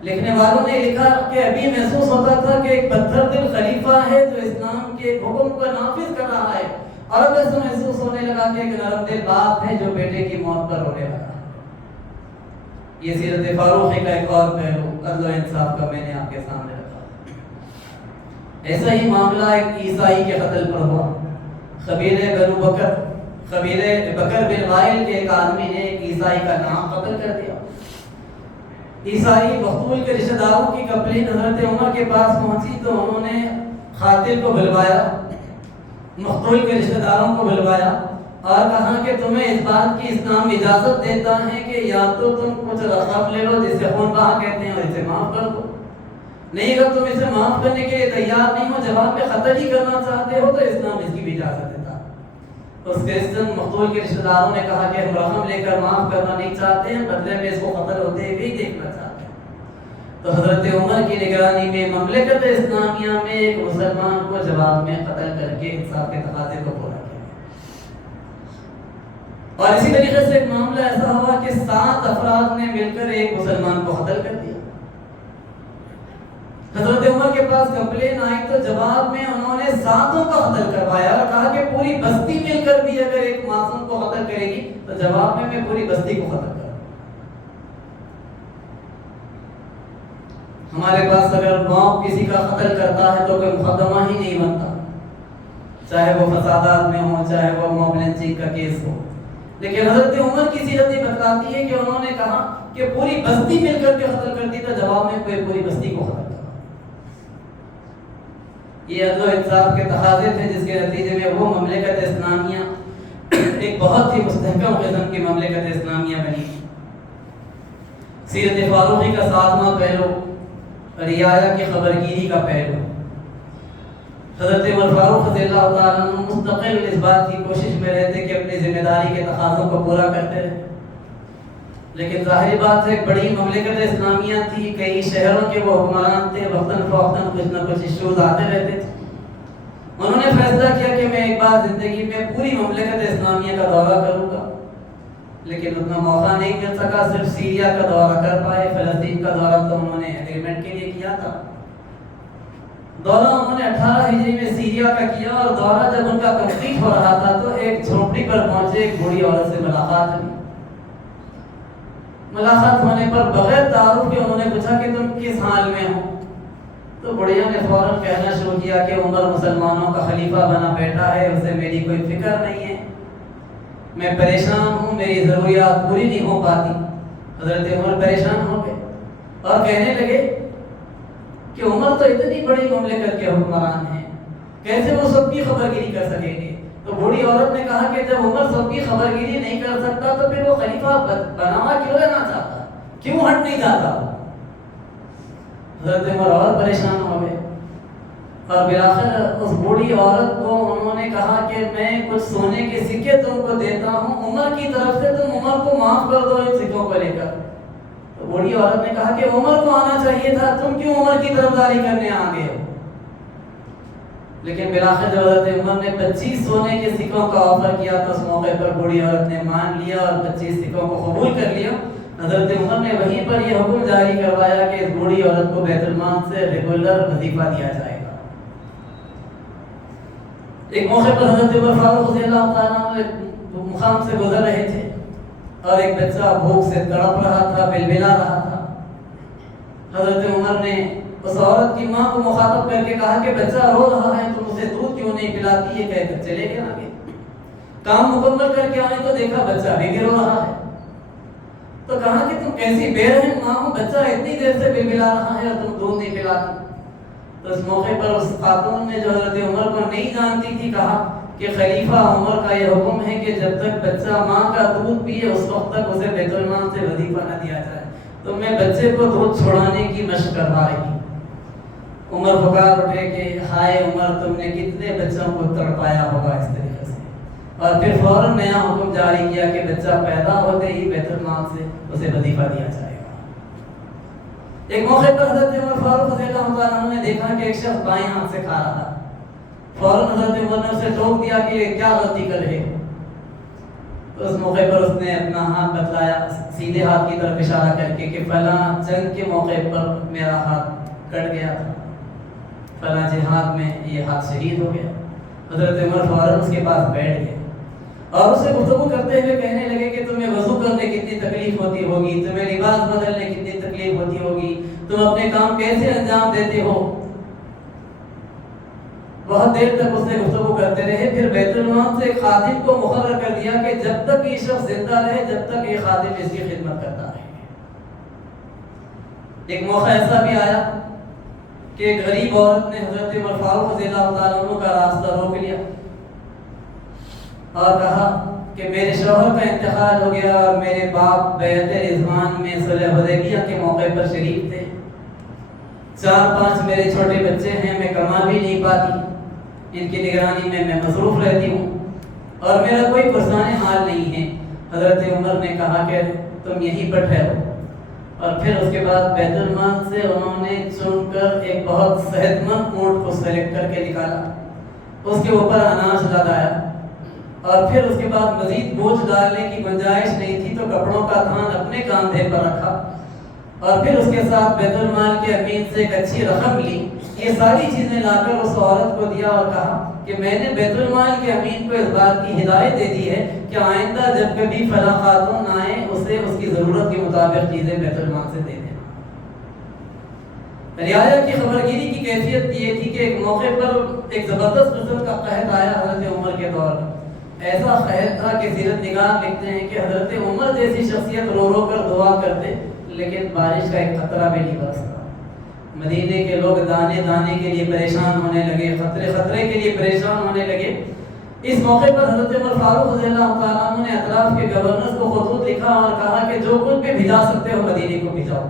لکھنے والوں نے لکھا کہ ابھی محسوس ہوتا تھا کہ ایک پتھر دل خلیفہ ہے جو اسلام کے حکم کو نافذ کر رہا ہے، اور اب ایسا محسوس ہونے لگا کہ ایک نرم دل باپ ہے جو بیٹے کی موت پر رونے لگا۔ یہ سیرت فاروقی کا ایک اور پہلو عدل و انصاف کا میں نے آپ کے سامنے رکھا۔ ایسا ہی معاملہ ایک عیسائی کے قتل پر ہوا۔ قبیلے بکر بن وائل کے ایک آدمی نے ایک عیسائی کا نام قتل کر دیا۔ عیسائی مقتول کے رشتہ داروں کی کمپلین حضرت عمر کے پاس پہنچی تو انہوں نے قاتل کو بلوایا، مقتول کے رشتہ داروں کو بلوایا اور کہا کہ تمہیں اس بات کی اسلام اجازت دیتا ہے کہ یا تو تم کچھ رقم لے لو جسے خون بہا کہتے ہیں اور اسے معاف کر دو، نہیں اگر تم اسے معاف کرنے کے لیے تیار نہیں ہو، جواب میں قتل ہی کرنا چاہتے ہو تو اسلام اس کی بھی اجازت دیتا۔ اس کرسچن مقتول کے رشتہ داروں نے کہا کہ ہم رقم لے کر معاف کرنا نہیں چاہتے ہیں، بدلے میں اس کو قتل ہوتے ہوئے دیکھنا چاہتے ہیں۔ تو حضرت عمر کی نگرانی میں مملکت اسلامیہ میں ایک مسلمان کو جواب میں قتل کر کے انصاف کے تقاضے کو پورا کیا۔ اور اسی طریقے سے ایک معاملہ ایسا ہوا کہ 7 افراد نے مل کر ایک مسلمان کو قتل کر دیا۔ حضرت عمر کے پاس کمپلین آئی تو جواب میں انہوں نے 7 کو قتل کروایا اور کہا کہ پوری بستی مل کر بھی اگر ایک معصوم کو قتل کرے گی تو جواب میں پوری بستی کو قتل کروں۔ ہمارے پاس اگر موب کسی کا قتل کرتا ہے تو کوئی مقدمہ ہی نہیں بنتا، چاہے وہ فسادات میں ہو، چاہے وہ موب لنچنگ کا کیس ہو، لیکن حضرت عمر کی سیرت یہ بتاتی ہے کہ انہوں نے کہا کہ پوری بستی مل کر کے قتل کر دی تو جواب میں کوئی پوری بستی کو قتل کرا۔ یہ عدل و انصاف کے تقاضے تھے جس کے نتیجے میں وہ مملکت اسلامیہ ایک بہت ہی مستحکم قسم کی مملکت اسلامیہ بنی۔ سیرت فاروقی کا 7واں پہلو رعایا کی خبرگیری کا پہلو۔ حضرت عمر فاروق رضی اللہ تعالیٰ عنہ مستقل اس بات کی کوشش میں رہتے کہ اپنی ذمہ داری کے تقاضوں کو پورا کرتے رہے۔ لیکن ظاہری بات ہے ایک بڑی مملکت اسلامیہ تھی، کئی شہروں کے وہ حکمران تھے، وقتاً فوقتاً کچھ نہ کچھ ایشوز آتے رہتے تھے۔ انہوں نے فیصلہ کیا کہ میں ایک بار زندگی میں پوری مملکت اسلامیہ کا دورہ کروں گا، لیکن اتنا موقع نہیں مل سکا، صرف سیریا کا دورہ کر پائے۔ فلسطین کا دورہ تو انہوں نے ایگریمنٹ کے لیے کیا تھا۔ دورہ انہوں نے 18 ہجری میں سیریا کا کیا، اور دورہ جب ان کا کمپلیٹ ہو رہا تھا تو ایک جھونپڑی پر پہنچے، ایک بوڑھی عورت سے ملاقات ہوئی۔ ملاقات ہونے پر بغیر تعارف کے انہوں نے پوچھا کہ تم کس حال میں ہو؟ تو بڑھیا نے فوراً کہنا شروع کیا کہ عمر مسلمانوں کا خلیفہ بنا بیٹھا ہے، اسے میری کوئی فکر نہیں ہے، میں پریشان ہوں، میری ضروریات پوری نہیں ہو پاتی۔ حضرت عمر پریشان ہو گئے اور کہنے لگے کہ عمر تو اتنی بڑی مملکت کے حکمران ہیں، کیسے وہ سب کی خبر گیری کر سکیں گے؟ تو بوڑھی عورت نے کہا کہ جب عمر سب کی خبر گیری نہیں کر سکتا تو پھر وہ خلیفہ بنا ہوا کیوں رہنا چاہتا، کیوں ہٹ نہیں جاتا؟ حضرت عمر اور پریشان ہو گئے، اور بالآخر اس بوڑھی عورت کو انہوں نے کہا کہ میں کچھ سونے کے سکے تم کو دیتا ہوں، عمر کی طرف سے تم عمر کو معاف کر دو ان سکوں کو لے کر۔ تو بوڑھی عورت نے کہا کہ عمر کو آنا چاہیے تھا، تم کیوں عمر کی طرفداری کرنے آ گئے ہو؟ لیکن بالآخر جب حضرت عمر نے 25 سونے کے سکوں کا آفر کیا تو اس موقع پر بوڑھی عورت نے مان لیا اور 25 سکوں کو قبول کر لیا۔ حضرت عمر نے وہیں پر یہ حکم جاری کروایا کہ اس بوڑھی عورت کو بیت المال سے ریگولر وظیفہ دیا جائے گا۔ ایک موقع پر حضرت عمر فاروق رضی اللہ تعالیٰ عنہ مقام سے گزر رہے تھے، اور ایک بچہ بھوک سے تڑپ رہا تھا، بلبلا رہا تھا۔ حضرت عمر نے اس عورت کی ماں کو مخاطب کر کے کہا کہ بچہ رو رہا ہے، تم اسے دودھ کیوں نہیں پلاتی؟ یہ کہہ کر چلے گئے آگے۔ کام مکمل کر کے آئے تو دیکھا بچہ بھی رو رہا ہے، تو کہا کہ تم کیسی بے رحم ماں ہو، بچہ اتنی دیر سے بلبلا رہا ہے اور تم دودھ نہیں پلاتی۔ تو اس موقع پر اس خاتون نے جو حضرت عمر کو نہیں جانتی تھی کہا کہ خلیفہ عمر کا یہ حکم ہے کہ جب تک بچہ ماں کا دودھ پیے اس وقت تک اسے بیت المال سے وظیفہ نہ دیا جائے، تو میں بچے کو دودھ چھوڑانے کی مشق کروا رہی ہوں۔ عمر پکار اٹھے کہ ہائے عمر، تم نے کتنے بچوں کو تڑپایا ہوگا اس طریقے سے، اور پھر فوراً نیا حکم جاری کیا کہ بچہ پیدا ہوتے ہی بیت المال سے اسے وظیفہ دیا جائے گا۔ ایک موقع پر حضرت عمر فاروق رضی اللہ تعالیٰ عنہ نے دیکھا کہ ایک شخص بائیں ہاتھ سے کھا رہا تھا، فوراً حضرت عمر نے اسے ٹوک دیا کہ یہ کیا غلطی کر رہے ہو؟ تو اس موقع پر اس نے اپنا ہاتھ بتلایا، سیدھے ہاتھ کی طرف اشارہ کر کے کہ فلاں جنگ کے موقع پر میرا ہاتھ کٹ گیا تھا، فلاں جہاد میں یہ ہاتھ شہید ہو گیا۔ حضرت عمر فوراً اس کے پاس بیٹھ گئے اور اسے گفتگو کرتے ہوئے کہنے لگے کہ تمہیں وضو کرنے کتنی تکلیف ہوتی ہوگی، تمہیں لباس بدلنے کتنی تکلیف ہوتی ہوگی، تم اپنے کام کیسے انجام دیتے ہو؟ بہت دیر تک اس نے گفتگو کرتے رہے، پھر بیت المال سے ایک خادم کو مقرر کر دیا کہ جب تک یہ شخص زندہ رہے جب تک یہ خادم اس کی خدمت کرتا رہے۔ ایک موقع ایسا بھی آیا کہ ایک غریب عورت نے حضرت عمر فاروق رضی اللہ تعالیٰ عنہ کا راستہ روک لیا اور کہا کہ میرے شوہر کا انتقال ہو گیا اور میرے باپ بیعت رضوان میں صلح حدیبیہ کے موقع پر شریک تھے، 4-5 میرے چھوٹے بچے ہیں، میں کما بھی نہیں پاتی، ان کی نگرانی میں مصروف رہتی ہوں اور میرا کوئی پرسان حال نہیں ہے۔ حضرت عمر نے کہا کہ تم یہیں پر ٹھہرو، اور پھر اس کے بعد بیت المال سے انہوں نے چن کر ایک بہت صحت مند اونٹ کو سلیکٹ کر کے نکالا، اس کے اوپر اناج لگایا، اور پھر اس کے بعد مزید بوجھ ڈالنے کی گنجائش نہیں تھی تو کپڑوں کا تھان اپنے کاندھے پر رکھا، اور پھر اس کے ساتھ بیت المال کے امین سے ایک اچھی رقم لی، یہ ساری چیزیں لا کر اس عورت کو دیا اور کہا کہ میں نے بیت المال کے امین کو اس بات کی ہدایت دے دی ہے کہ آئندہ جب کبھی فلاں خاتون آئے اسے اس کی ضرورت کے مطابق چیزیں بیت المال سے دے دینا۔ رعایا کی خبرگیری کی کیفیت یہ تھی کہ ایک موقع پر ایک زبردست قسم کا قحط آیا حضرت عمر کے دور میں، ایسا قحط تھا کہ سیرت نگار لکھتے ہیں کہ حضرت عمر جیسی شخصیت رو رو کر دعا کرتے لیکن بارش کا ایک قطرہ بھی نہیں برستا۔ مدینے کے لوگ دانے دانے کے لیے پریشان ہونے لگے، خطرے خطرے کے لیے پریشان ہونے لگے۔ اس موقع پر حضرت عمر فاروق رضی اللہ تعالیٰ عنہ نے اطراف کے گورنرز کو خطوط لکھا اور کہا کہ جو کچھ بھی بھیجا سکتے ہو مدینے کو بھیجاؤ۔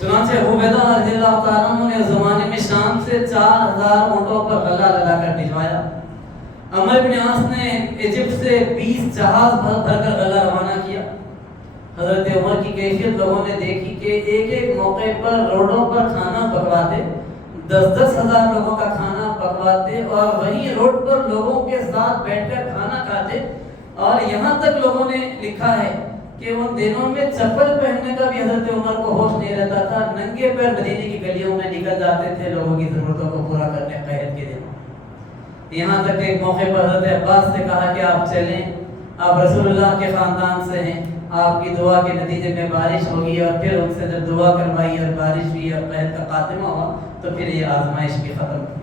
چنانچہ ابو عبیدہ رضی اللہ تعالیٰ عنہ نے اس زمانے میں شام سے 4000 اونٹوں پر غلہ لگا کر بھجوایا۔ عمر بن عاص نے ایجپٹ سے 20 جہاز بھر کر غلہ روانہ کیا۔ حضرت عمر کی کیفیت لوگوں نے دیکھی کہ ایک ایک موقع پر روڈوں پر کھانا پکواتے، 10-10 ہزار لوگوں کا کھانا پکواتے اور وہیں روڈ پر لوگوں کے ساتھ بیٹھ کر کھانا کھاتے. اور یہاں تک لوگوں نے لکھا ہے کہ ان دنوں میں چپل پہننے کا بھی حضرت عمر کو ہوش نہیں رہتا تھا. ننگے پیر مدینے کی گلیوں میں نکل جاتے تھے لوگوں کی ضرورتوں کو پورا کرنے قحط کے دنوں. یہاں تک ایک موقع پر حضرت عباس سے کہا کہ آپ چلیں، آپ رسول اللہ کے خاندان سے ہیں، آپ کی دعا کے نتیجے میں بارش ہوگی. اور پھر ان سے جب دعا کروائی اور بارش ہوئی اور قحط کا خاتمہ ہوا تو پھر یہ آزمائش بھی ختم ہوئی.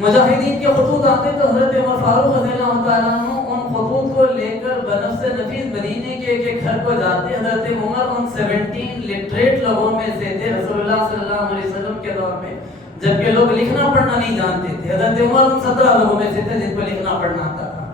مجاہدین کے خطوط آتے تو حضرت عمر فاروق رضی اللہ تعالیٰ عنہ ان خطوط کو لے کر بنفس نفیس مدینے کے ایک گھر کو جاتے. حضرت عمر ان 17 لٹریٹ لوگوں میں سے تھے رسول اللہ صلی اللہ علیہ وسلم کے دور میں، جبکہ لوگ لکھنا پڑھنا نہیں جانتے تھے. حضرت عمر ان 17 لوگوں میں سے تھے جن کو لکھنا پڑھنا آتا تھا.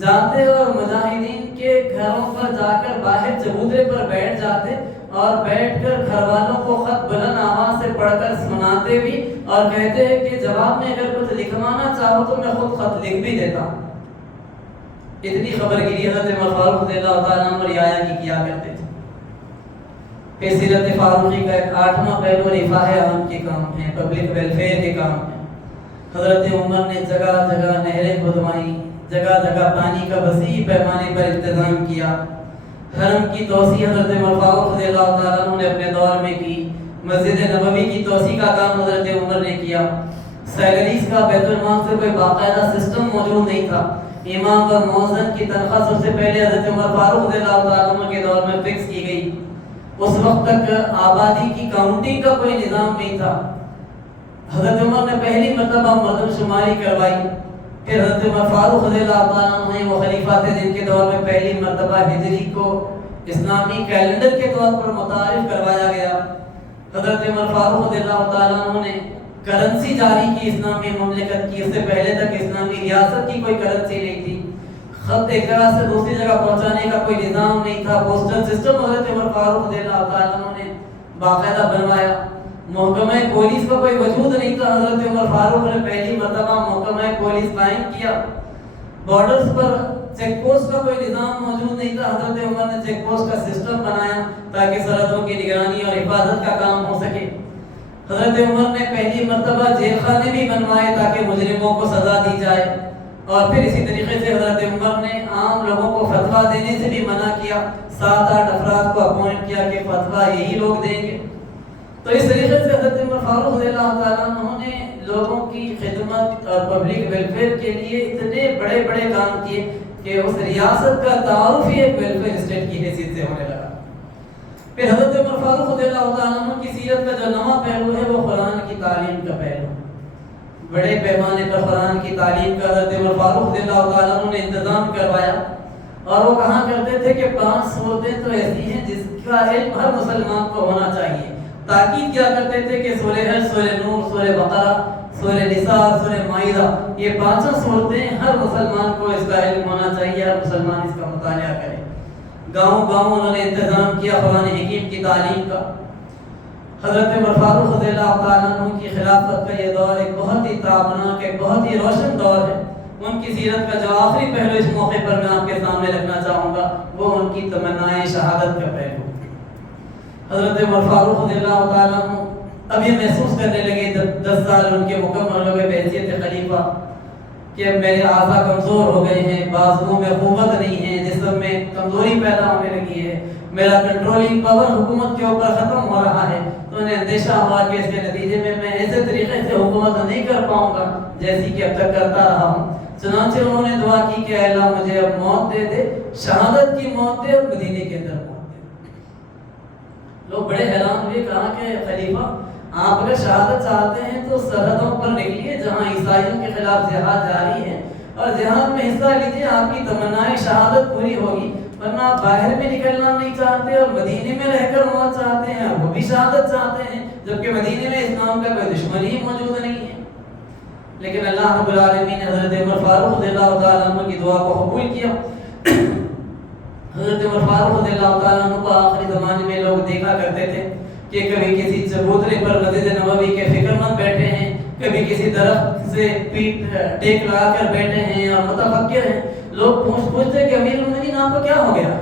جاتے اور مجاہدین کے گھروں پر جا کر باہر چبوترے پر بیٹھ جاتے اور بیٹھ کر گھر والوں کو خط بلند آواز سے پڑھ کر سناتے بھی اور کہتے ہیں کہ جواب میں اگر کچھ لکھوانا چاہو تو میں خود خط لکھ بھی دیتا ہوں. اتنی خبر گیری حضرت عمر فاروق رضی اللہ تعالیٰ عنہ رعایا کی کیا کرتے تھے. پھر سیرت فاروقی کا ایک 8واں پہلو رفاہ عام کے کام ہیں، پبلک ویلفیئر کے کام ہیں. حضرت عمر نے جگہ جگہ نہریں کھدوائیں، جگہ جگہ پانی کا وسیع پیمانے پر انتظام کیا. حرم کی توسیع حضرت عمر فاروق رضی اللہ تعالیٰ عنہ نے اپنے دور میں کی. مسجد نبوی کی توسیع کا کام حضرت عمر نے کیا. سیلریز کا بیت المال سے کوئی باقاعدہ سسٹم موجود نہیں تھا. امام اور مؤذن کی تنخواہ سب سے پہلے حضرت عمر فاروق رضی اللہ تعالیٰ عنہ کے دور میں فکس کی گئی. اس وقت تک آبادی کی کاؤنٹنگ کا کوئی نظام نہیں تھا. حضرت عمر نے پہلی مرتبہ مردم شماری کروائی. پھر حضرت عمر فاروق رضی اللہ تعالیٰ عنہ وہ خلیفہ تھے جن کے دور میں پہلی مرتبہ ہجری کو اسلامی کیلنڈر کے طور پر متعارف کروایا گیا. حضرت عمر فاروق رضی اللہ تعالیٰ عنہ نے کرنسی جاری کی اسلامی مملکت کی. اس سے پہلے تک اسلامی ریاست کی کوئی کرنسی نہیں تھی. خط ایک جگہ سے دوسری جگہ پہنچانے کا کوئی نظام نہیں تھا. پوسٹل سسٹم حضرت عمر فاروق رضی اللہ تعالیٰ عنہ نے باقاعدہ بنوایا. محکمہ پولیس کا کوئی وجود نہیں تھا. حضرت عمر فاروق نے پہلی مرتبہ محکمہ پولیس قائم کیا. بارڈرز پر چیک پوسٹ کا کوئی نظام موجود نہیں تھا. حضرت عمر نے چیک پوسٹ کا سسٹم بنایا تاکہ سرحدوں کی نگرانی اور حفاظت کا کام ہو سکے. حضرت عمر نے پہلی مرتبہ جیل خانے بھی بنوائے تاکہ مجرموں کو سزا دی جائے. اور پھر اسی طریقے سے حضرت عمر نے عام لوگوں کو فتویٰ دینے سے بھی منع کیا. 7-8 افراد کو اپوائنٹ کیا کہ فتویٰ یہی لوگ دیں گے. تو اس طریقے سے حضرت عمر فاروق رضی اللہ تعالیٰ عنہ نے لوگوں کی خدمت اور پبلک ویلفیئر کے لیے اتنے بڑے بڑے کام کیے کہ اس ریاست کا تعارف ہی ایک ویلفیئر اسٹیٹ کی حیثیت سے ہونے لگا. پھر حضرت عمر فاروق رضی اللہ تعالیٰ عنہ کی سیرت کا جو نواں پہلو ہے وہ قرآن کی تعلیم کا پہلو. بڑے پیمانے پر قرآن کی تعلیم کا حضرت عمر فاروق رضی اللہ تعالیٰ عنہ نے انتظام کروایا. اور وہ کہا کرتے تھے کہ 5 سورتیں تو ایسی ہیں جس کا علم ہر مسلمان کو ہونا چاہیے. تاکید کیا کرتے تھے کہ سورہ حج، سورہ نور، سورہ بقرہ، سورہ نساء، سورہ مائدہ، یہ 5 صورتیں ہر مسلمان کو اس کا علم ہونا چاہیے، ہر مسلمان اس کا مطالعہ کرے. گاؤں گاؤں انہوں نے انتظام کیا قرآن حکیم کی تعلیم کا. حضرت عمر فاروق رضی اللہ تعالیٰ عنہ کی خلافت کا یہ دور ایک بہت ہی تابناک، ایک بہت ہی روشن دور ہے. ان کی سیرت کا جو آخری پہلو اس موقع پر میں آپ کے سامنے رکھنا چاہوں گا وہ ان کی تمنائے شہادت کا پہلو. حضرت عمر فاروق رضی اللہ تعالیٰ عنہ اب یہ محسوس کرنے لگے 10 سال ان کے مکمل ہو گئے بحیثیت خلیفہ کہ میرے اعضاء کمزور ہو گئے ہیں، بازوؤں میں قوت نہیں ہے، جسم میں کمزوری پیدا ہونے لگی ہے، میرا کنٹرولنگ پاور حکومت کے اوپر ختم ہو رہا ہے. تو انہیں اندیشہ ہوا کہ اس کے نتیجے میں ایسے طریقے سے حکومت نہیں کر پاؤں گا جیسی کہ اب تک کرتا رہا ہوں. چنانچہ انہوں نے دعا کی کہ اے اللہ مجھے اب موت دے دے، شہادت کی موت دے اور مدینے کے اندر موت دے. لوگ بڑے حیران ہوئے، کہا کہ خلیفہ آپ اگر شہادت چاہتے ہیں تو سرحدوں پر نکلیے جہاں عیسائیوں کے خلاف جہاد جاری ہے اور جہاد میں حصہ لیجیے، آپ کی تمنائے شہادت پوری ہوگی. ورنہ آپ باہر میں نکلنا نہیں چاہتے اور مدینے میں رہ کر موت چاہتے ہیں، اور وہ بھی شہادت چاہتے ہیں جبکہ مدینے میں اسلام کا کوئی دشمن ہی موجود نہیں ہے. لیکن اللہ رب العالمین نے حضرت عمر فاروق رضی اللہ تعالیٰ عنہ کی دعا کو قبول کیا. حضرت عمر فاروق رضی اللہ تعالیٰ عنہ کو آخری زمانے میں لوگ دیکھا کرتے تھے کہ کبھی کسی چبوترے پر مسجد نبوی کے فکر مند بیٹھے ہیں، کبھی کسی درخت سے پیٹ ٹیک لگا کر بیٹھے ہیں اور متفکر ہیں. لوگ پوچھتے کہ امیر المومنین آپ کو کیا ہو گیا؟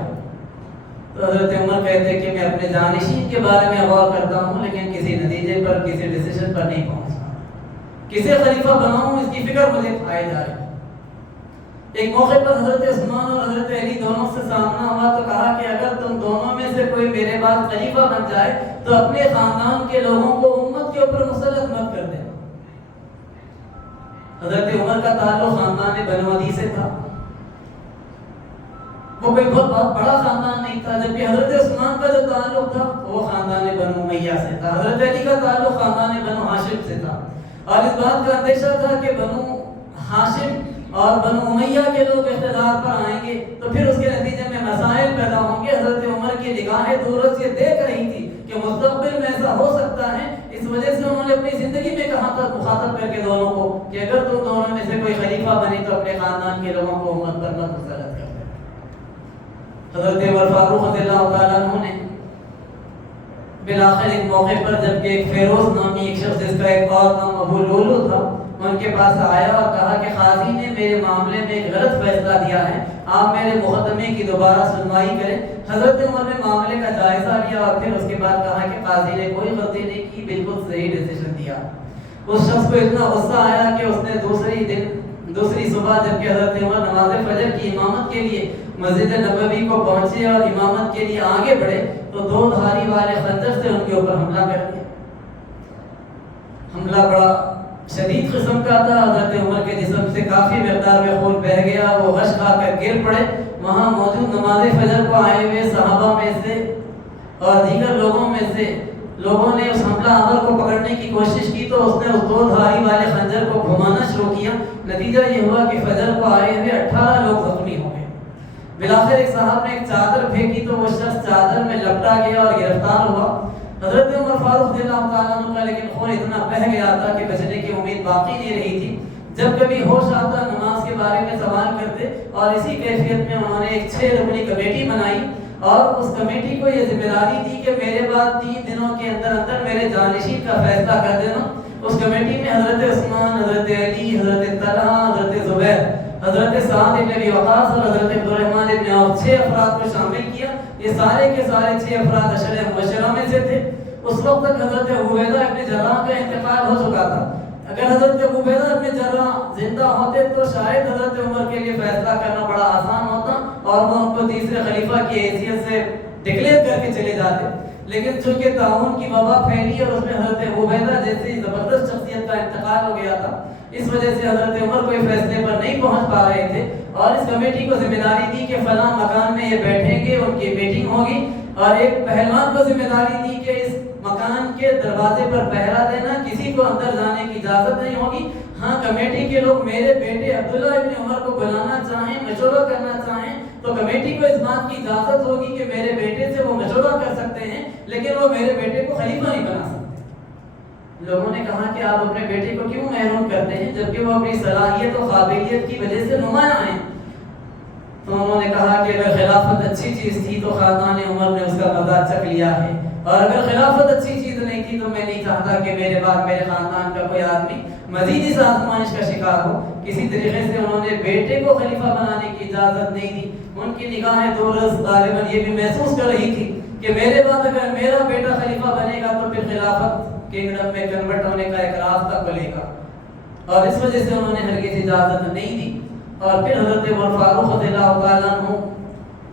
تو حضرت عمر کہتے ہیں کہ میں اپنے جانشین کے بارے میں غور کرتا ہوں لیکن کسی نتیجے پر کسی ڈیسیژن پر نہیں پہنچتا، کسے خلیفہ بناؤں اس کی فکر مجھے کھائے جا رہی ہے۔ ایک موقع پر حضرت عثمان اور حضرت علی دونوں سے سامنا ہوا تو کہا کہ اگر تم دونوں میں سے کوئی میرے بعد خلیفہ بن جائے تو اپنے خاندان کے لوگوں کو امت کے اوپر مسلط مت کر دینا۔ حضرت عمر کا تعلق خاندان بنو عدی سے تھا، وہ کوئی بہت بڑا خاندان نہیں تھا، جبکہ حضرت عثمان کا جو تعلق تھا وہ خاندان بنو امیہ سے تھا، حضرت علی کا تعلق خاندان بنو ہاشم سے تھا، اور اس بات کا اندیشہ تھا کہ بنو ہاشم اور بنو امیہ کے لوگ اقتدار پر آئیں گے تو پھر اس کے نتیجے میں مسائل پیدا ہوں گے۔ حضرت عمر کی نگاہیں دورس یہ دیکھ رہی تھی کہ مستقبل میں ایسا ہو سکتا ہے، اس وجہ سے انہوں نے اپنی زندگی میں کہا تھا مخاطب کر کے دونوں کو کہ اگر تم دونوں میں سے کوئی خلیفہ بنی تو اپنے خاندان کے لوگوں کو امت پر مت مسلط کر۔ حضرت عمر فاروق رضی اللہ تعالیٰ عنہ نے بالآخر ایک موقع پر جبکہ ایک فیروز نامی ایک شخص جس کا ایک اور نام ابو لولو تھا ان کے پاس آیا اور کہا کہ قاضی نے میرے معاملے میں ایک غلط فیصلہ دیا ہے، آپ میرے مقدمے کی دوبارہ سنوائی کریں۔ حضرت عمر نے معاملے کا جائزہ لیا اور پھر اس کے بعد کہا کہ قاضی نے کوئی غلطی نہیں کی، بالکل صحیح ڈیسیژن دیا۔ اس شخص کو اتنا غصہ آیا کہ اس نے دوسری صبح جبکہ حضرت عمر نماز فجر کی امامت کے لیے مسجد نبوی کو پہنچے اور امامت کے لیے آگے بڑھے تو دو دھاری والے خنجر سے ان کے اوپر حملہ کر دیا۔ حملہ بڑا شدید قسم کا تھا، حضرت عمر کے جسم سے کافی مقدار میں خون بہہ گیا، وہ غش کھا کر گر پڑے۔ وہاں موجود نماز فجر کو آئے ہوئے صحابہ میں سے اور دیگر لوگوں میں سے لوگوں نے اس حملہ آور کو پکڑنے کی کوشش کی تو اس نے اس دو دھاری والے خنجر کو گھمانا شروع کیا۔ نتیجہ یہ ہوا کہ فجر کو آئے ہوئے 18 لوگ زخمی ہو گئے۔ بالآخر ایک صاحب نے ایک چادر پھینکی تو وہ شخص چادر میں لپٹا گیا اور گرفتار ہوا۔ حضرت عمر فاروق رضی اللہ تعالیٰ عنہ کا لیکن خون اتنا بہہ گیا تھا کہ بچنے کی امید باقی نہیں رہی تھی۔ جب کبھی ہوش آتا نماز کے بارے میں سوال کرتے اور اسی کیفیت میں انہوں نے ایک 6 رکنی کمیٹی بنائی اور اس کمیٹی کو یہ ذمہ داری دی کہ میرے بعد 3 دنوں کے اندر اندر میرے جانشین کا فیصلہ کر دینا۔ اس کمیٹی میں حضرت عثمان، حضرت علی، حضرت طلحہ، حضرت زبیر، حضرت سعد بن ابی وقاص اور حضرت عبد الرحمن بن عوف 6 افراد کو شامل کیا۔ یہ سارے کے سارے 6 افراد عشرہ مبشرہ میں سے تھے۔ اس وقت تک حضرت عبیدہ ابن جراح کا انتقال ہو چکا تھا۔ اگر حضرت عبیدہ ابن جراح زندہ ہوتے تو شاید حضرت عمر کے لیے فیصلہ کرنا بڑا آسان ہوتا اور وہ ان کو تیسرے خلیفہ کی حیثیت سے ڈکلیئر کر کے چلے جاتے، لیکن چونکہ طاعون کی وبا پھیلی اور اس میں حضرت عبیدہ جیسی زبردست شخصیت کا انتقال ہو گیا تھا، اس وجہ سے حضرت عمر کوئی فیصلے پر نہیں پہنچ پا رہے تھے اور اس کمیٹی کو ذمہ داری دی کہ فلاں مکان میں یہ بیٹھیں گے، ان کی میٹنگ ہوگی، اور ایک پہلوان کو ذمہ داری دی کہ اس مکان کے دروازے پر پہرا دینا، کسی کو اندر جانے کی اجازت نہیں ہوگی۔ ہاں کمیٹی کے لوگ میرے بیٹے عبداللہ ابن عمر کو بلانا چاہیں، مشورہ کرنا چاہیں تو کمیٹی کو اس بات کی اجازت ہوگی کہ میرے بیٹے سے وہ مشورہ کر سکتے ہیں، لیکن وہ میرے بیٹے کو خلیفہ نہیں بنا سکتے۔ لوگوں نے کہا کہ آپ اپنے بیٹے کو کیوں محروم کرتے ہیں جبکہ وہ اپنی صلاحیت و قابلیت کی وجہ سے نمایاں ہیں؟ تو انہوں نے کہا کہ اگر خلافت اچھی چیز تھی تو خاندان عمر نے اس کا مزہ چکھ لیا ہے، اور اگر خلافت اچھی چیز نہیں تھی تو میں نہیں چاہتا کہ میرے بعد میرے خاندان کا کوئی آدمی مزید اس آزمائش کا شکار ہو۔ کسی طریقے سے انہوں نے بیٹے کو خلیفہ بنانے کی اجازت نہیں دی۔ ان کی نگاہیں دورس غالباً یہ بھی محسوس کر رہی تھی کہ میرے بعد اگر میرا بیٹا خلیفہ بنے گا تو پھر خلافت کنگڈم میں کنورٹ ہونے کا ایک راستہ کھلے گا، اور اس وجہ سے انہوں نے ہرگز اجازت نہیں دی۔ اور پھر حضرت عمر فاروق رضی اللہ تعالیٰ عنہ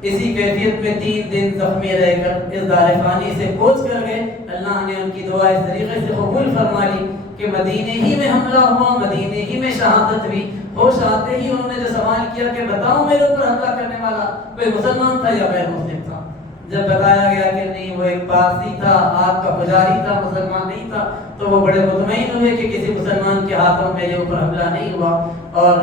اسی کیفیت میں 3 دن زخمی رہ کر اس دار فانی سے کوچ کر گئے۔ اللہ نے ان کی دعا اس طریقے سے قبول فرما لی کہ مدینے ہی میں حملہ ہوا، مدینے ہی میں شہادت ہوئی۔ ہوش آتے ہی انہوں نے جو سوال کیا کہ بتاؤ میرے اوپر حملہ کرنے والا کوئی مسلمان تھا یا غیر مسلم تھا؟ جب بتایا گیا کہ نہیں وہ ایک پارسی تھا، آگ کا پجاری تھا، مسلمان نہیں تھا، تو وہ بڑے مطمئن ہوئے کہ کسی مسلمان کے ہاتھوں میرے اوپر حملہ نہیں ہوا۔ اور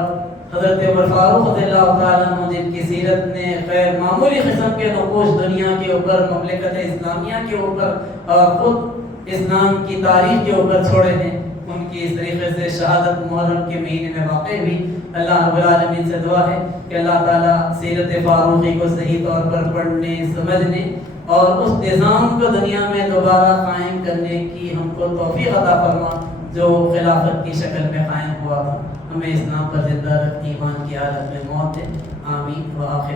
حضرت عمر فاروق رضی اللہ تعالیٰ عنہ جن کی سیرت نے غیر معمولی قسم کے نقوش دنیا کے اوپر، مملکت اسلامیہ کے اوپر اور خود اسلام کی تاریخ کے اوپر چھوڑے ہیں، ان کی اس طریقے سے شہادت محرم کے مہینے میں واقع ہوئی۔ اللہ رب العالمین سے دعا ہے کہ اللہ تعالیٰ سیرت فاروقی کو صحیح طور پر پڑھنے، سمجھنے اور اس نظام کو دنیا میں دوبارہ قائم کرنے کی ہم کو توفیق عطا فرما جو خلافت کی شکل میں قائم ہوا تھا۔ ہمیں اسلام پر زندہ رکھ، ایمان کی حالت میں موت دے۔ آمین و آخر